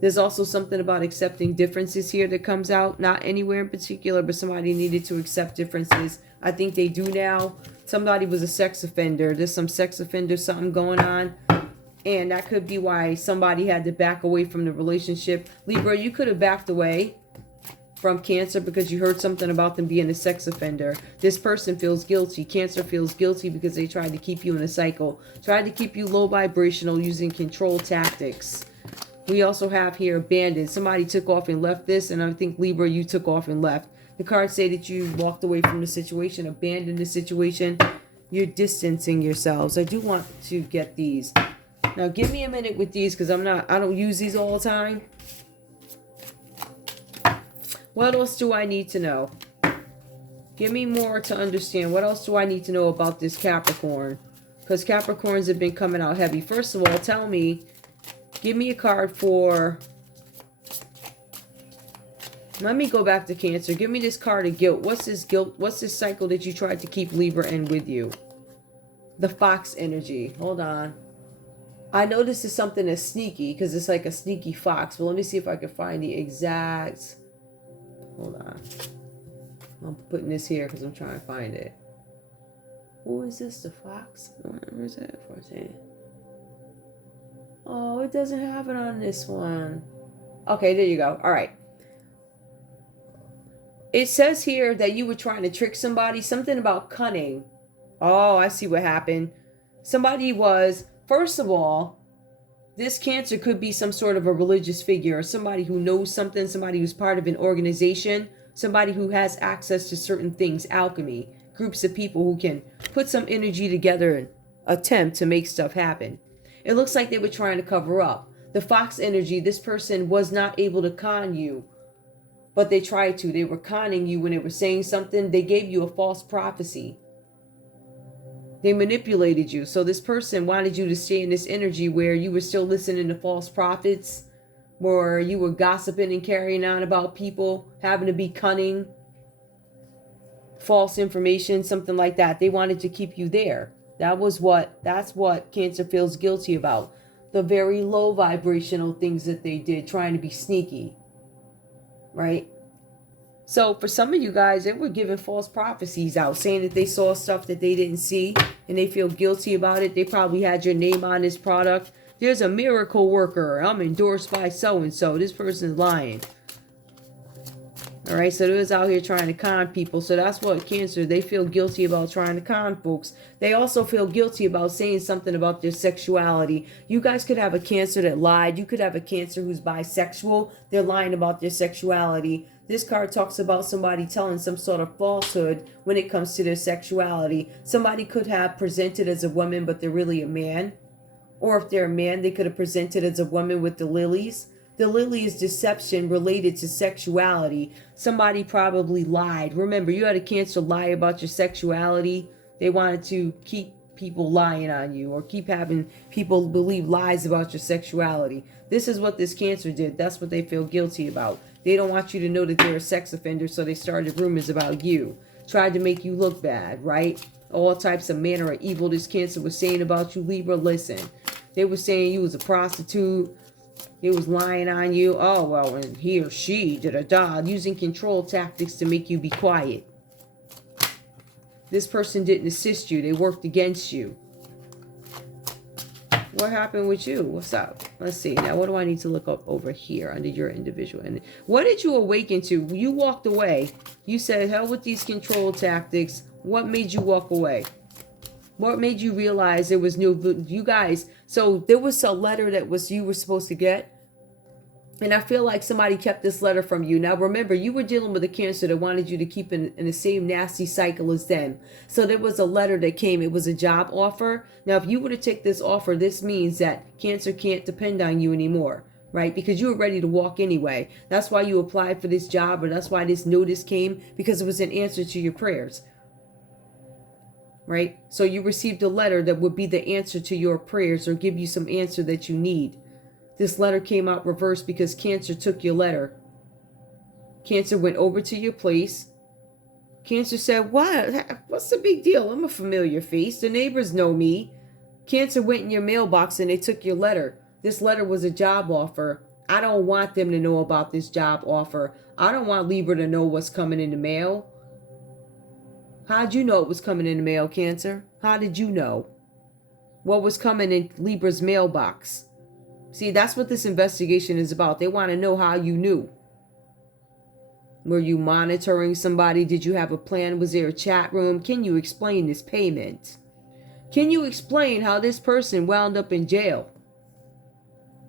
There's also something about accepting differences here that comes out. Not anywhere in particular, but somebody needed to accept differences. I think they do now. Somebody was a sex offender. There's some sex offender something going on. And that could be why somebody had to back away from the relationship. Libra, you could have backed away from Cancer because you heard something about them being a sex offender. This person feels guilty. Cancer feels guilty because they tried to keep you in a cycle. Tried to keep you low vibrational using control tactics. We also have here abandoned. Somebody took off and left this, and I think Libra, you took off and left. The cards say that you walked away from the situation, abandoned the situation. You're distancing yourselves. I do want to get these. Now give me a minute with these because I don't use these all the time. What else do I need to know? Give me more to understand. What else do I need to know about this Capricorn? Because Capricorns have been coming out heavy. First of all, tell me, give me a card for Let me go back to Cancer. Give me this card of guilt. What's this guilt? What's this cycle that you tried to keep Libra in with you? The fox energy. Hold on. I know this is something that's sneaky because it's like a sneaky fox. But let me see if I can find the exact... Hold on. I'm putting this here because I'm trying to find it. Who is this? The fox? Where is it? Oh, it doesn't have it on this one. Okay, there you go. All right. It says here that you were trying to trick somebody. Something about cunning. Oh, I see what happened. Somebody was, first of all, this Cancer could be some sort of a religious figure, or somebody who knows something, somebody who's part of an organization, somebody who has access to certain things, alchemy, groups of people who can put some energy together and attempt to make stuff happen. It looks like they were trying to cover up. The fox energy, this person was not able to con you, but they tried to. They were conning you when they were saying something. They gave you a false prophecy. They manipulated you. So this person wanted you to stay in this energy where you were still listening to false prophets, where you were gossiping and carrying on about people, having to be cunning, false information, something like that. They wanted to keep you there. That's what Cancer feels guilty about. The very low vibrational things that they did, trying to be sneaky. Right? So for some of you guys, they were giving false prophecies out, saying that they saw stuff that they didn't see and they feel guilty about it. They probably had your name on this product. There's a miracle worker. I'm endorsed by so-and-so. This person's lying. All right, so they was out here trying to con people. So that's what Cancer, they feel guilty about trying to con folks. They also feel guilty about saying something about their sexuality. You guys could have a Cancer that lied. You could have a Cancer who's bisexual. They're lying about their sexuality. This card talks about somebody telling some sort of falsehood when it comes to their sexuality. Somebody could have presented as a woman, but they're really a man. Or if they're a man, they could have presented as a woman with the lilies. The lily is deception related to sexuality. Somebody probably lied. Remember, you had a Cancer lie about your sexuality. They wanted to keep people lying on you or keep having people believe lies about your sexuality. This is what this Cancer did. That's what they feel guilty about. They don't want you to know that they're a sex offender, so they started rumors about you. Tried to make you look bad, right? All types of manner of evil this Cancer was saying about you, Libra. Listen, they were saying you was a prostitute. He was lying on you. Oh, well, and he or she using control tactics to make you be quiet. This person didn't assist you. They worked against you. What happened with you? What's up? Let's see. Now, what do I need to look up over here under your individual? And what did you awaken to? You walked away. You said, hell with these control tactics. What made you walk away? What made you realize there was you guys? So there was a letter that you were supposed to get. And I feel like somebody kept this letter from you. Now, remember, you were dealing with a Cancer that wanted you to keep in the same nasty cycle as them. So there was a letter that came. It was a job offer. Now, if you were to take this offer, this means that Cancer can't depend on you anymore, right? Because you were ready to walk anyway. That's why you applied for this job, or that's why this notice came, because it was an answer to your prayers, right? So you received a letter that would be the answer to your prayers or give you some answer that you need. This letter came out reversed because Cancer took your letter. Cancer went over to your place. Cancer said, what? What's the big deal? I'm a familiar face. The neighbors know me. Cancer went in your mailbox and they took your letter. This letter was a job offer. I don't want them to know about this job offer. I don't want Libra to know what's coming in the mail. How'd you know it was coming in the mail, Cancer? How did you know what was coming in Libra's mailbox? See, that's what this investigation is about. They want to know how you knew. Were you monitoring somebody? Did you have a plan? Was there a chat room? Can you explain this payment? Can you explain how this person wound up in jail?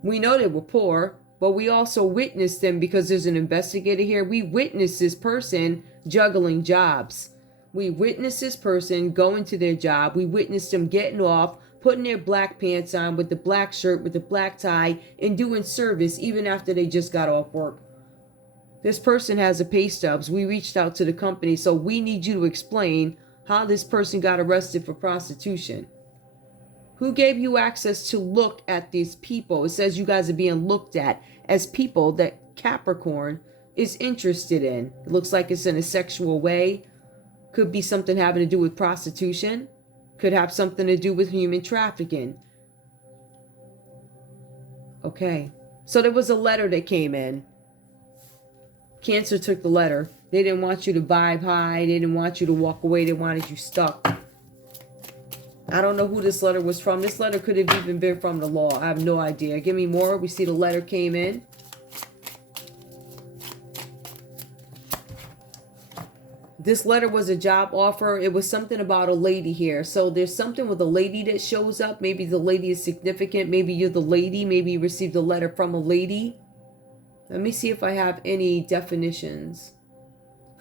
We know they were poor, but we also witnessed them because there's an investigator here. We witnessed this person juggling jobs. We witnessed this person going to their job. We witnessed them getting off, putting their black pants on with the black shirt, with the black tie, and doing service even after they just got off work. This person has a pay stubs. We reached out to the company, so we need you to explain how this person got arrested for prostitution. Who gave you access to look at these people? It says you guys are being looked at as people that Capricorn, is interested in. It looks like it's in a sexual way. Could be something having to do with prostitution. Could have something to do with human trafficking. Okay. So there was a letter that came in. Cancer took the letter. They didn't want you to vibe high. They didn't want you to walk away. They wanted you stuck. I don't know who this letter was from. This letter could have even been from the law. I have no idea. Give me more. We see the letter came in. This letter was a job offer. It was something about a lady here. So there's something with a lady that shows up. Maybe the lady is significant. Maybe you're the lady. Maybe you received a letter from a lady. Let me see if I have any definitions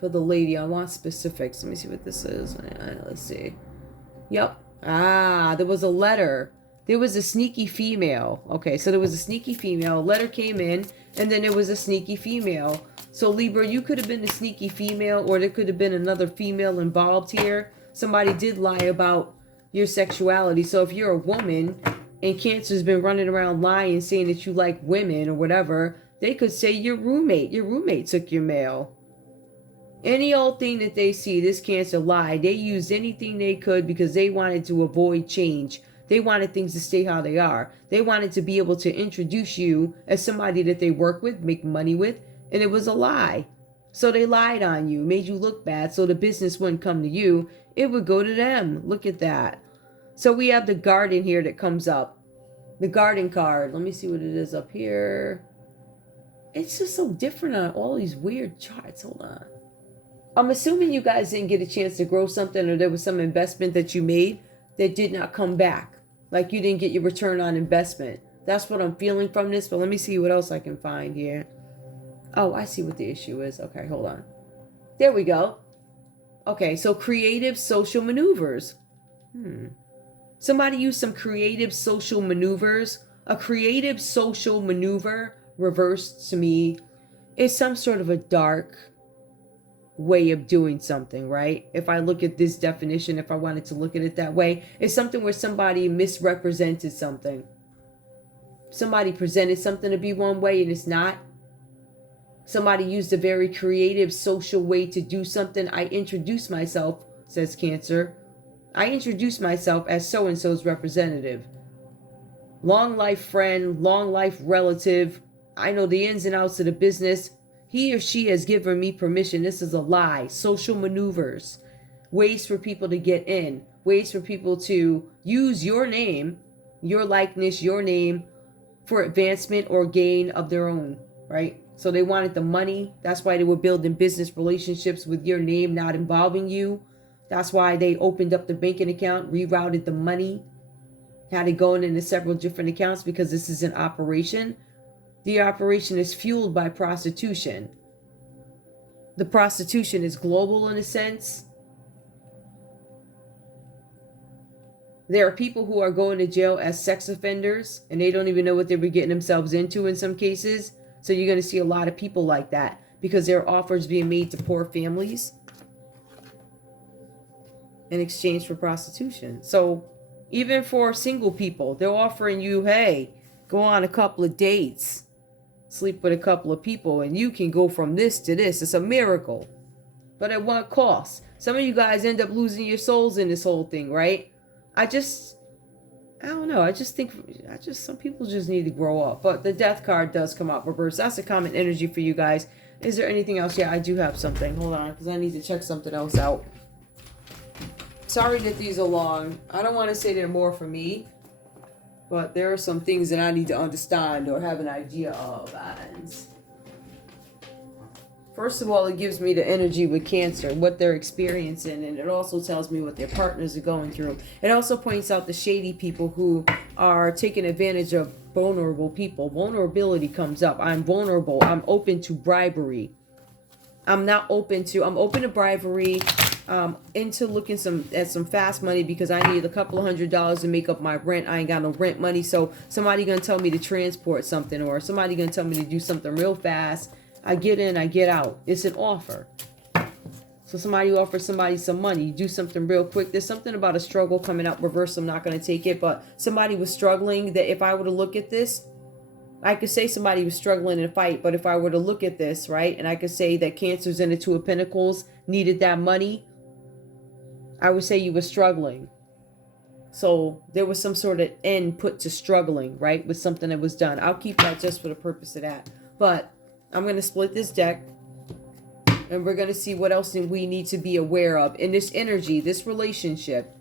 for the lady. I want specifics. Let me see what this is. Let's see. Yep. There was a letter. There was a sneaky female. Okay, so there was a sneaky female. A letter came in, and then there was a sneaky female. So Libra, you could have been the sneaky female, or there could have been another female involved here. Somebody did lie about your sexuality. So if you're a woman and Cancer's been running around lying, saying that you like women or whatever, they could say your roommate took your mail. Any old thing that they see, this Cancer lied. They used anything they could because they wanted to avoid change. They wanted things to stay how they are. They wanted to be able to introduce you as somebody that they work with, make money with, and it was a lie. So they lied on you, made you look bad, so the business wouldn't come to you. It would go to them. Look at that. So we have the garden here that comes up. The garden card. Let me see what it is up here. It's just so different on all these weird charts. Hold on. I'm assuming you guys didn't get a chance to grow something, or there was some investment that you made that did not come back. Like you didn't get your return on investment. That's what I'm feeling from this, but let me see what else I can find here. Oh, I see what the issue is. Okay, hold on. There we go. Okay, so creative social maneuvers. Somebody used some creative social maneuvers. A creative social maneuver, reversed to me, is some sort of a dark way of doing something, right? If I look at this definition, if I wanted to look at it that way, it's something where somebody misrepresented something. Somebody presented something to be one way and it's not. Somebody used a very creative social way to do something. I introduce myself, says Cancer. I introduce myself as so-and-so's representative. Long life friend, long life relative. I know the ins and outs of the business. He or she has given me permission. This is a lie. Social maneuvers. Ways for people to get in. Ways for people to use your name, your likeness, your name for advancement or gain of their own, right? So they wanted the money. That's why they were building business relationships with your name not involving you. That's why they opened up the banking account, rerouted the money, had it going into several different accounts because this is an operation. The operation is fueled by prostitution. The prostitution is global in a sense. There are people who are going to jail as sex offenders and they don't even know what they were getting themselves into in some cases. So you're going to see a lot of people like that because there are offers being made to poor families in exchange for prostitution. So even for single people, they're offering you, hey, go on a couple of dates, sleep with a couple of people, and you can go from this to this. It's a miracle. But at what cost? Some of you guys end up losing your souls in this whole thing, right? I don't know. I just think some people just need to grow up. But the death card does come out reverse. That's a common energy for you guys. Is there anything else? Yeah, I do have something. Hold on, because I need to check something else out. Sorry that these are long. I don't want to say they're more for me, but there are some things that I need to understand or have an idea of. And first of all, it gives me the energy with Cancer, what they're experiencing, and it also tells me what their partners are going through. It also points out the shady people who are taking advantage of vulnerable people. Vulnerability comes up. I'm vulnerable. I'm open to bribery. I'm open to bribery. Into looking at some fast money because I need a couple of $100s to make up my rent. I ain't got no rent money, so somebody gonna tell me to transport something, or somebody gonna tell me to do something real fast. I get in, I get out. It's an offer. So somebody offers somebody some money, you do something real quick. There's something about a struggle coming out reverse. I'm not gonna take it, but somebody was struggling that if I were to look at this, I could say somebody was struggling in a fight, but if I were to look at this, right, and I could say that Cancer's in the Two of Pentacles, needed that money, I would say you were struggling. So there was some sort of end put to struggling, right, with something that was done. I'll keep that just for the purpose of that. But I'm going to split this deck, and we're going to see what else we need to be aware of in this energy, this relationship.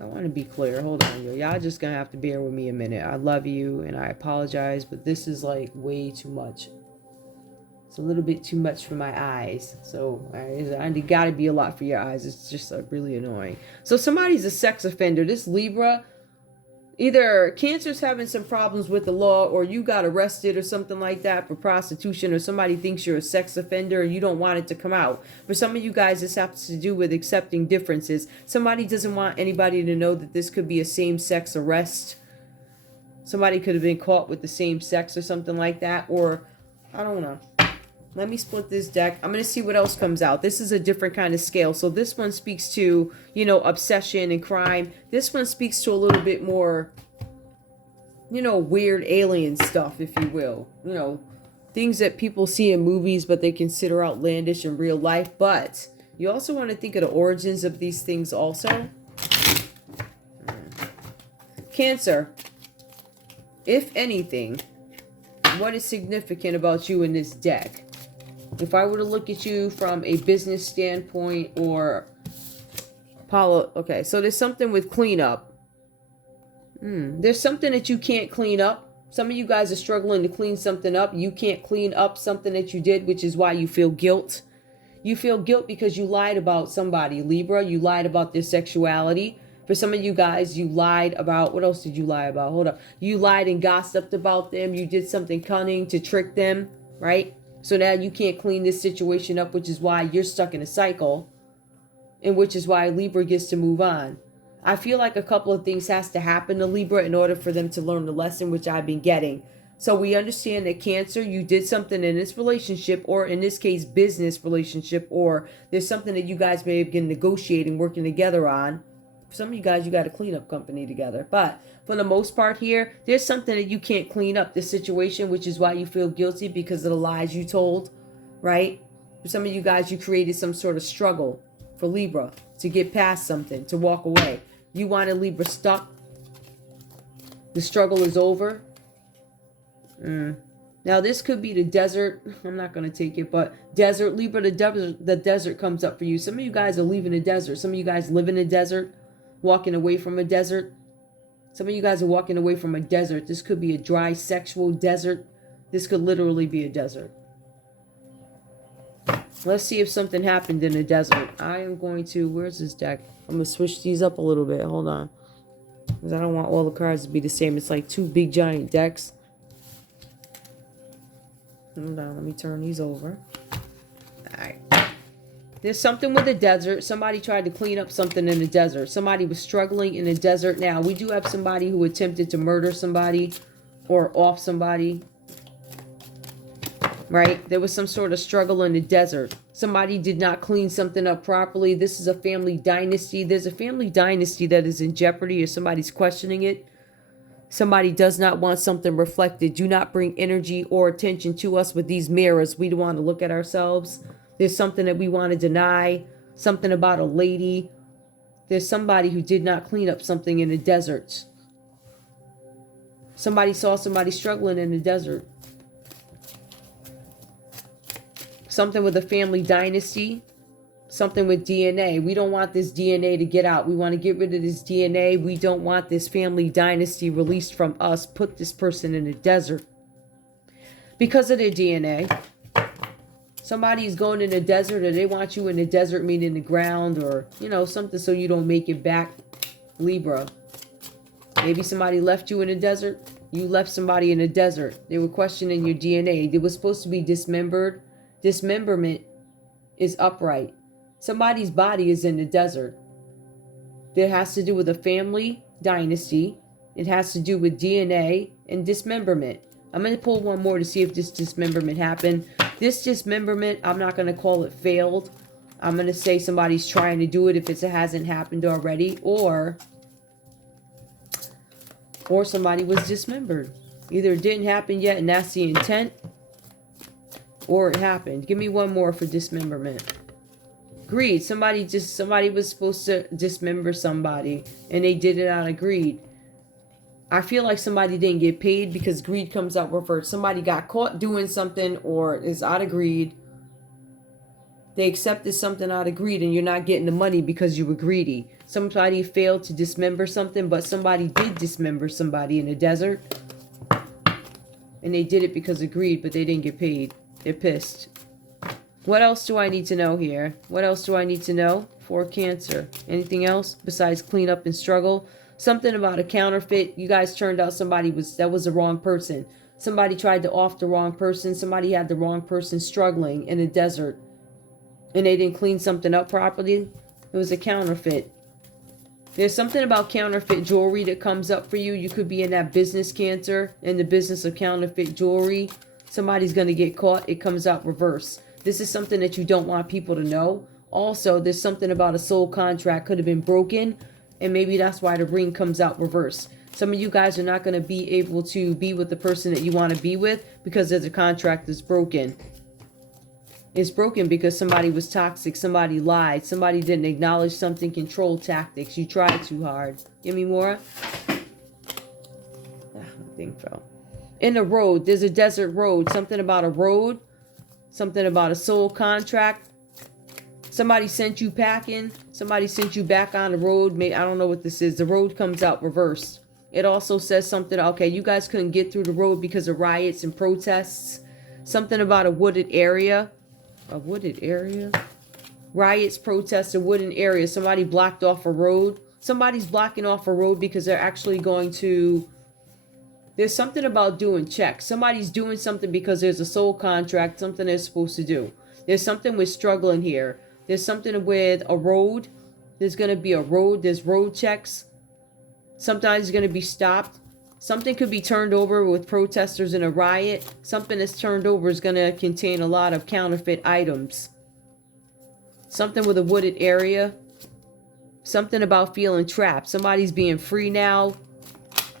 I want to be clear. Hold on, yo. Y'all just going to have to bear with me a minute. I love you, and I apologize, but this is like way too much. It's a little bit too much for my eyes. So I got to be a lot for your eyes. It's just really annoying. So somebody's a sex offender. This Libra, either Cancer's having some problems with the law, or you got arrested or something like that for prostitution, or somebody thinks you're a sex offender and you don't want it to come out. For some of you guys, this has to do with accepting differences. Somebody doesn't want anybody to know that this could be a same-sex arrest. Somebody could have been caught with the same sex or something like that. Or, I don't know. Let me split this deck. I'm going to see what else comes out. This is a different kind of scale. So this one speaks to, you know, obsession and crime. This one speaks to a little bit more, you know, weird alien stuff, if you will. You know, things that people see in movies, but they consider outlandish in real life. But you also want to think of the origins of these things also. Cancer, if anything, what is significant about you in this deck? If I were to look at you from a business standpoint or okay, so there's something with cleanup. There's something that you can't clean up. Some of you guys are struggling to clean something up. You can't clean up something that you did, which is why you feel guilt. You feel guilt because you lied about somebody, Libra. You lied about their sexuality. For some of you guys, you lied about, what else did you lie about? Hold up. You lied and gossiped about them. You did something cunning to trick them, right? So now you can't clean this situation up, which is why you're stuck in a cycle, and which is why Libra gets to move on. I feel like a couple of things has to happen to Libra in order for them to learn the lesson, which I've been getting. So we understand that Cancer, you did something in this relationship, or in this case, business relationship, or there's something that you guys may have been negotiating, working together on. For some of you guys, you got a cleanup company together. But for the most part here, there's something that you can't clean up this situation, which is why you feel guilty because of the lies you told, right? For some of you guys, you created some sort of struggle for Libra to get past something, to walk away. You wanted Libra stuck. The struggle is over. Now, this could be the desert. I'm not going to take it, but desert, Libra, the desert comes up for you. Some of you guys are leaving the desert. Some of you guys live in a desert, walking away from a desert. Some of you guys are walking away from a desert. This could be a dry sexual desert. This could literally be a desert. Let's see if something happened in the desert. I am going to, where's this deck? I'm going to switch these up a little bit. Hold on. Because I don't want all the cards to be the same. It's like two big giant decks. Hold on, let me turn these over. Alright. There's something with the desert. Somebody tried to clean up something in the desert. Somebody was struggling in the desert. Now, we do have somebody who attempted to murder somebody or off somebody. Right? There was some sort of struggle in the desert. Somebody did not clean something up properly. This is a family dynasty. There's a family dynasty that is in jeopardy, or somebody's questioning it. Somebody does not want something reflected. Do not bring energy or attention to us with these mirrors. We don't want to look at ourselves. There's something that we want to deny. Something about a lady. There's somebody who did not clean up something in the desert. Somebody saw somebody struggling in the desert. Something with a family dynasty. Something with DNA. We don't want this DNA to get out. We want to get rid of this DNA. We don't want this family dynasty released from us. Put this person in the desert. Because of their DNA. Somebody's going in the desert, or they want you in the desert, meaning the ground, or, you know, something so you don't make it back. Libra. Maybe somebody left you in the desert. You left somebody in the desert. They were questioning your DNA. They were supposed to be dismembered. Dismemberment is upright. Somebody's body is in the desert. It has to do with a family dynasty. It has to do with DNA and dismemberment. I'm going to pull one more to see if this dismemberment happened. This dismemberment, I'm not going to call it failed. I'm going to say somebody's trying to do it if it hasn't happened already. Or Or somebody was dismembered. Either it didn't happen yet and that's the intent, or it happened. Give me one more for dismemberment. Greed. Somebody was supposed to dismember somebody and they did it out of greed. I feel like somebody didn't get paid because greed comes out reversed. Somebody got caught doing something or is out of greed. They accepted something out of greed and you're not getting the money because you were greedy. Somebody failed to dismember something, but somebody did dismember somebody in the desert. And they did it because of greed, but they didn't get paid. They're pissed. What else do I need to know here? What else do I need to know for Cancer? Anything else besides clean up and struggle? Something about a counterfeit. You guys turned out that was the wrong person. Somebody tried to off the wrong person. Somebody had the wrong person struggling in a desert. And they didn't clean something up properly. It was a counterfeit. There's something about counterfeit jewelry that comes up for you. You could be in that business, Cancer, in the business of counterfeit jewelry. Somebody's going to get caught. It comes out reverse. This is something that you don't want people to know. Also, there's something about a soul contract could have been broken. And maybe that's why the ring comes out reverse. Some of you guys are not going to be able to be with the person that you want to be with because the contract is broken. It's broken because somebody was toxic, somebody lied, somebody didn't acknowledge something, control tactics. You tried too hard. Give me more. My thing fell. In the road, there's a desert road. Something about a road. Something about a soul contract. Somebody sent you packing. Somebody sent you back on the road. Maybe, I don't know what this is. The road comes out reversed. It also says something, okay, you guys couldn't get through the road because of riots and protests. Something about a wooded area. A wooded area? Riots, protests, a wooden area. Somebody blocked off a road. Somebody's blocking off a road because they're actually going to... There's something about doing checks. Somebody's doing something because there's a soul contract, something they're supposed to do. There's something with struggling here. There's something with a road. There's going to be a road. There's road checks. Sometimes it's going to be stopped. Something could be turned over with protesters in a riot. Something that's turned over is going to contain a lot of counterfeit items. Something with a wooded area. Something about feeling trapped. Somebody's being free now.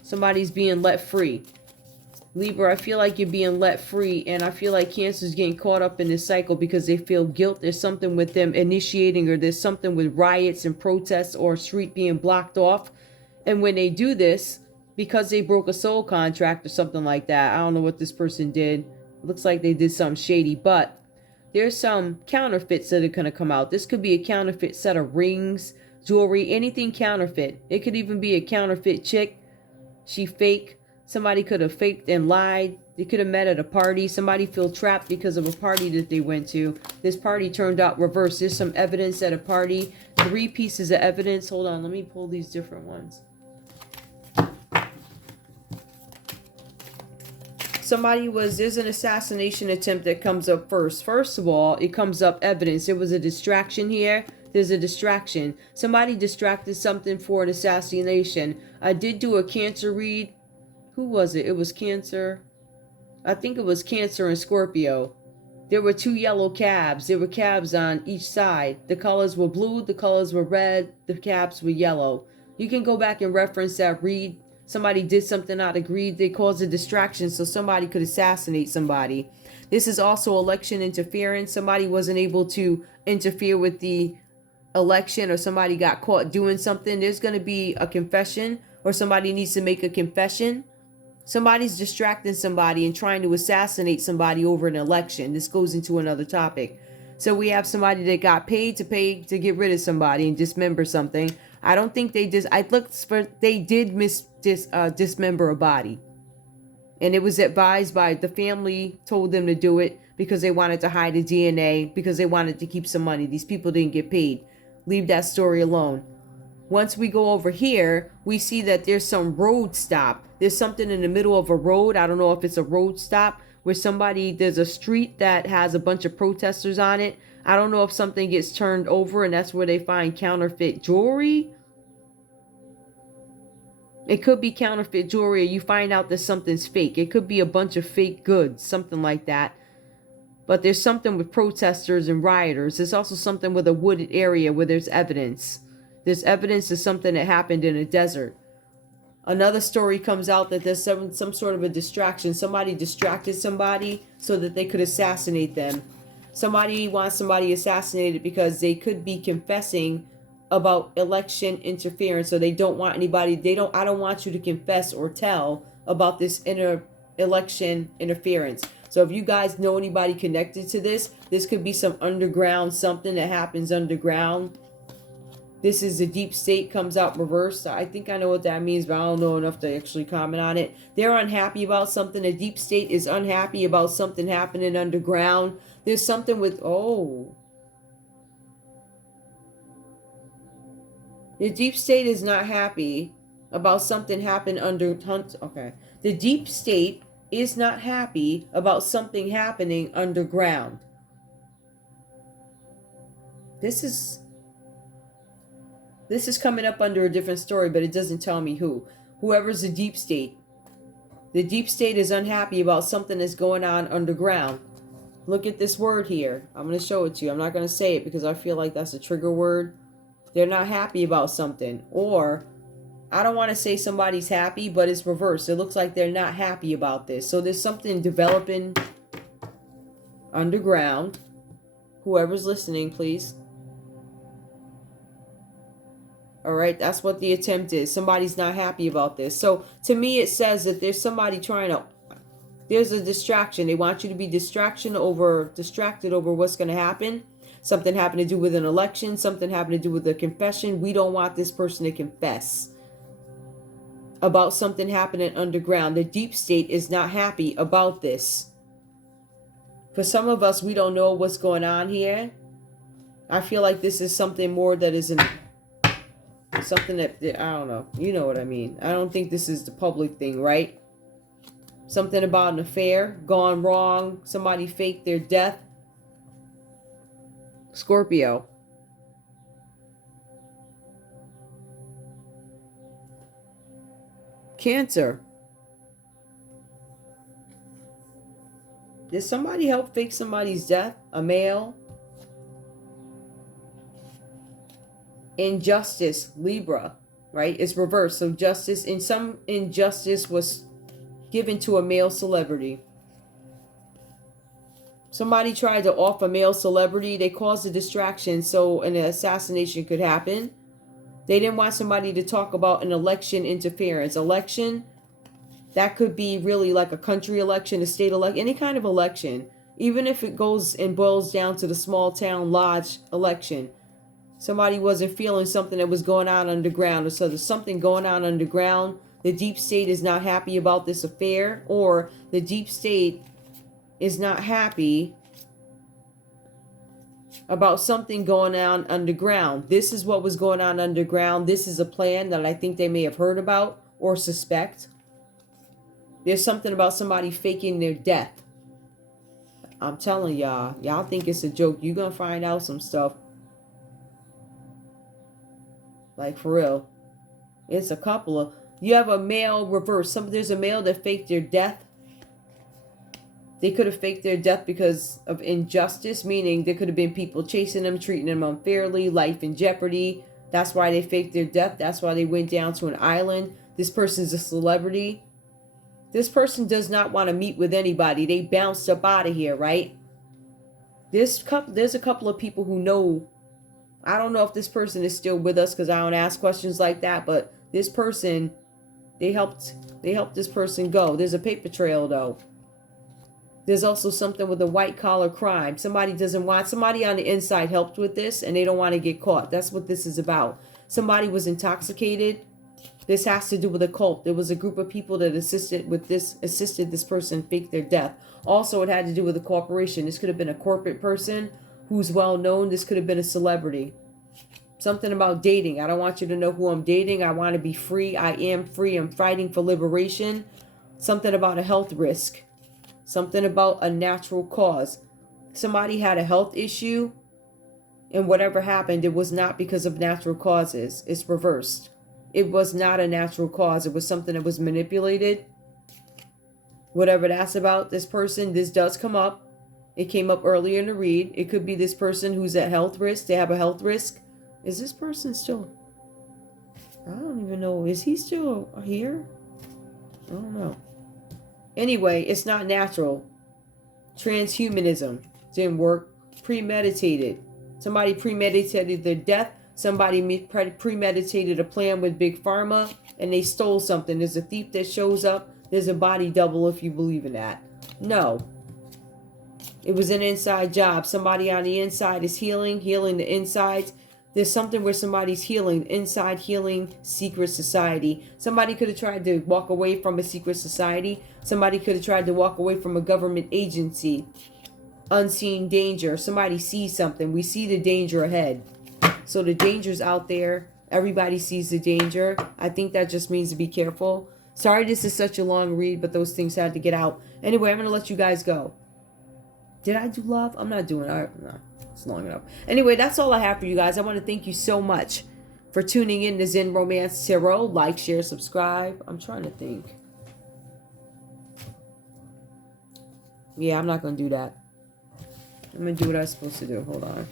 Somebody's being let free. Libra, I feel like you're being let free, and I feel like Cancer's getting caught up in this cycle because they feel guilt. There's something with them initiating, or there's something with riots and protests or a street being blocked off. And when they do this, because they broke a soul contract or something like that, I don't know what this person did. It looks like they did something shady, but there's some counterfeits that are going to come out. This could be a counterfeit set of rings, jewelry, anything counterfeit. It could even be a counterfeit chick. She fake. Somebody could have faked and lied. They could have met at a party. Somebody feel trapped because of a party that they went to. This party turned out reversed. There's some evidence at a party. 3 pieces of evidence. Hold on, let me pull these different ones. There's an assassination attempt that comes up first. First of all, it comes up evidence. There was a distraction here. There's a distraction. Somebody distracted something for an assassination. I did do a Cancer read. Who was it? It was Cancer. I think it was Cancer and Scorpio. There were 2 yellow cabs. There were cabs on each side. The colors were blue. The colors were red. The cabs were yellow. You can go back and reference that read. Somebody did something out of greed. They caused a distraction so somebody could assassinate somebody. This is also election interference. Somebody wasn't able to interfere with the election, or somebody got caught doing something. There's going to be a confession, or somebody needs to make a confession. Somebody's distracting somebody and trying to assassinate somebody over an election. This goes into another topic. So we have somebody that got paid to get rid of somebody and dismember something. I don't think they did dismember a body. And it was advised by the family, told them to do it because they wanted to hide the DNA, because they wanted to keep some money. These people didn't get paid. Leave that story alone. Once we go over here, we see that there's some road stop. There's something in the middle of a road. I don't know if it's a road stop where there's a street that has a bunch of protesters on it. I don't know if something gets turned over and that's where they find counterfeit jewelry. It could be counterfeit jewelry, or you find out that something's fake. It could be a bunch of fake goods, something like that. But there's something with protesters and rioters. There's also something with a wooded area where there's evidence. There's evidence of something that happened in a desert. Another story comes out that there's some sort of a distraction. Somebody distracted somebody so that they could assassinate them. Somebody wants somebody assassinated because they could be confessing about election interference. So they don't want anybody, I don't want you to confess or tell about this election interference. So if you guys know anybody connected to this could be some underground, something that happens underground. This is the deep state comes out reversed. I think I know what that means, but I don't know enough to actually comment on it. They're unhappy about something. The deep state is unhappy about something happening underground. There's something with, the deep state is not happy about something happened okay. The deep state is not happy about something happening underground. This is coming up under a different story, but it doesn't tell me who. Whoever's the deep state. The deep state is unhappy about something that's going on underground. Look at this word here. I'm going to show it to you. I'm not going to say it because I feel like that's a trigger word. They're not happy about something. Or, I don't want to say somebody's happy, but it's reversed. It looks like they're not happy about this. So there's something developing underground. Whoever's listening, please. All right, that's what the attempt is. Somebody's not happy about this. So to me, it says that there's somebody there's a distraction. They want you to be distracted over what's going to happen. Something having to do with an election, something having to do with a confession. We don't want this person to confess about something happening underground. The deep state is not happy about this. For some of us, we don't know what's going on here. I feel like this is something more that isn't something that, I don't know. You know what I mean. I don't think this is the public thing, right? Something about an affair gone wrong. Somebody faked their death. Scorpio. Cancer. Did somebody help fake somebody's death? A male? Injustice, Libra, right? It's reversed. So justice, in some injustice was given to a male celebrity. Somebody tried to off a male celebrity. They caused a distraction so an assassination could happen. They didn't want somebody to talk about an election interference. Election, that could be really like a country election, a state election, any kind of election. Even if it goes and boils down to the small town lodge election. Somebody wasn't feeling something that was going on underground. So there's something going on underground. The deep state is not happy about this affair. Or the deep state is not happy about something going on underground. This is what was going on underground. This is a plan that I think they may have heard about or suspect. There's something about somebody faking their death. I'm telling y'all. Y'all think it's a joke. You're going to find out some stuff. Like, for real. It's a couple of... You have a male reverse. There's a male that faked their death. They could have faked their death because of injustice, meaning there could have been people chasing them, treating them unfairly, life in jeopardy. That's why they faked their death. That's why they went down to an island. This person's a celebrity. This person does not want to meet with anybody. They bounced up out of here, right? There's a couple of people who know. I don't know if this person is still with us because I don't ask questions like that. But this person, they helped this person go. There's a paper trail though. There's also something with a white collar crime. Somebody on the inside helped with this and they don't want to get caught. That's what this is about. Somebody was intoxicated. This has to do with a cult. There was a group of people that assisted this person fake their death. Also, it had to do with a corporation. This could have been a corporate person who's well known. This could have been a celebrity. Something about dating. I don't want you to know who I'm dating. I want to be free. I am free. I'm fighting for liberation. Something about a health risk. Something about a natural cause. Somebody had a health issue, and whatever happened, it was not because of natural causes. It's reversed. It was not a natural cause. It was something that was manipulated. Whatever that's about, this person, this does come up. It came up earlier in the read. It could be this person who's at health risk. They have a health risk. Is this person still? I don't even know. Is he still here? I don't know. Anyway, it's not natural. Transhumanism didn't work. Premeditated. Somebody premeditated their death. Somebody premeditated a plan with Big Pharma, and they stole something. There's a thief that shows up. There's a body double if you believe in that. No. It was an inside job. Somebody on the inside is healing the insides. There's something where somebody's healing, inside healing secret society. Somebody could have tried to walk away from a secret society. Somebody could have tried to walk away from a government agency. Unseen danger. Somebody sees something. We see the danger ahead. So the danger's out there. Everybody sees the danger. I think that just means to be careful. Sorry this is such a long read, but those things had to get out. Anyway, I'm going to let you guys go. Did I do love? I'm not doing it. No, it's long enough. Anyway, that's all I have for you guys. I want to thank you so much for tuning in to Zen Romance Tarot. Like, share, subscribe. I'm trying to think. Yeah, I'm not going to do that. I'm going to do what I was supposed to do. Hold on.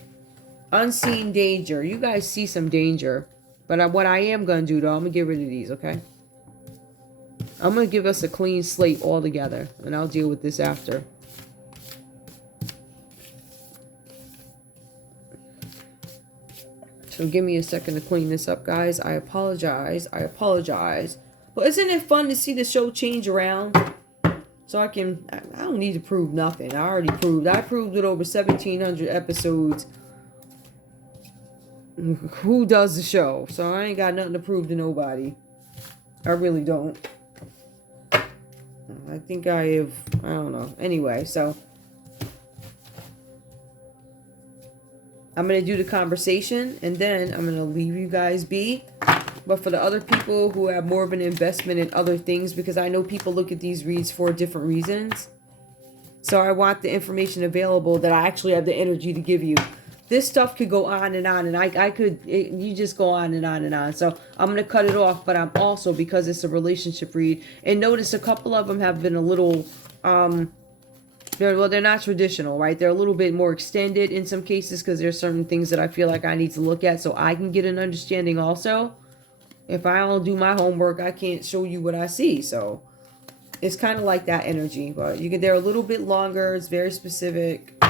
Unseen danger. You guys see some danger. But what I am going to do, though, I'm going to get rid of these, okay? I'm going to give us a clean slate altogether. And I'll deal with this after. So give me a second to clean this up, guys. I apologize. But isn't it fun to see the show change around? So I don't need to prove nothing. I already proved. I proved it over 1,700 episodes. Who does the show? So I ain't got nothing to prove to nobody. I really don't. I think I have, I don't know. Anyway, so I'm going to do the conversation and then I'm going to leave you guys be. But for the other people who have more of an investment in other things, because I know people look at these reads for different reasons. So I want the information available that I actually have the energy to give you. This stuff could go on and on, and you just go on and on and on. So I'm going to cut it off, but I'm also, because it's a relationship read, and notice a couple of them have been a little, they're not traditional, right? They're a little bit more extended in some cases, because there's certain things that I feel like I need to look at so I can get an understanding also. If I don't do my homework, I can't show you what I see. So it's kind of like that energy, but they're a little bit longer. It's very specific.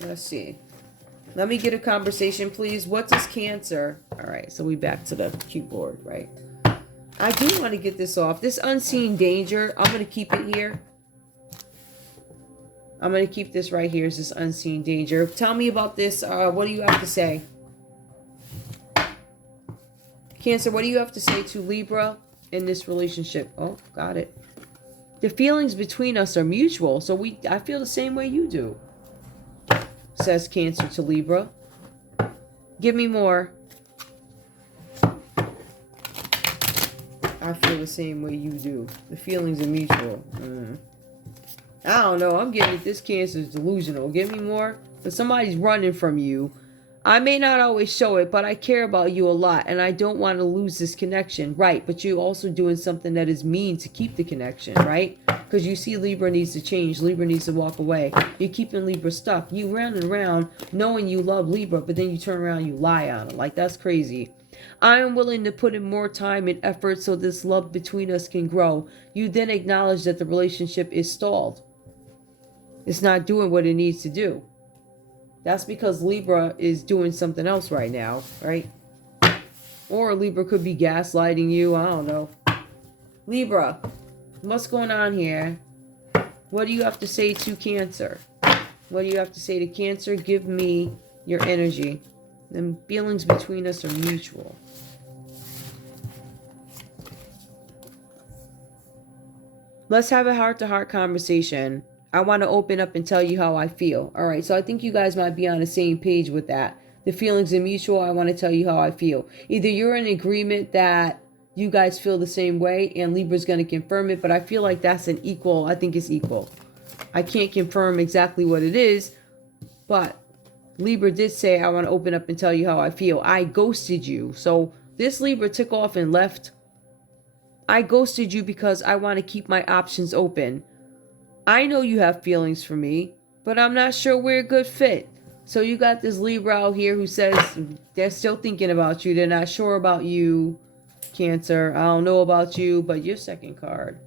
Let's see. Let me get a conversation, please. What does Cancer? All right, so we back to the cue board, right? I do want to get this off. This unseen danger, I'm going to keep it here. I'm going to keep this right here. Is this unseen danger? Tell me about this. What do you have to say? Cancer, what do you have to say to Libra in this relationship? Oh, got it. The feelings between us are mutual, so I feel the same way you do. Says Cancer to Libra. Give me more. I feel the same way you do. The feelings are mutual. I don't know. I'm getting this Cancer is delusional. Give me more. But somebody's running from you. I may not always show it, but I care about you a lot, and I don't want to lose this connection. Right, but you're also doing something that is mean to keep the connection, right? Because you see Libra needs to change. Libra needs to walk away. You're keeping Libra stuck. You round and round knowing you love Libra, but then you turn around and you lie on it. Like, that's crazy. I am willing to put in more time and effort so this love between us can grow. You then acknowledge that the relationship is stalled. It's not doing what it needs to do. That's because Libra is doing something else right now, right? Or Libra could be gaslighting you. I don't know. Libra, what's going on here? What do you have to say to Cancer? What do you have to say to Cancer? Give me your energy. The feelings between us are mutual. Let's have a heart-to-heart conversation. I want to open up and tell you how I feel. All right, so I think you guys might be on the same page with that. The feelings are mutual. I want to tell you how I feel. Either you're in agreement that you guys feel the same way and Libra's going to confirm it, but I feel like that's an equal. I think it's equal. I can't confirm exactly what it is, but Libra did say, I want to open up and tell you how I feel. I ghosted you. So this Libra took off and left. I ghosted you because I want to keep my options open. I know you have feelings for me, but I'm not sure we're a good fit. So you got this Libra out here who says they're still thinking about you. They're not sure about you, Cancer. I don't know about you, but your second card.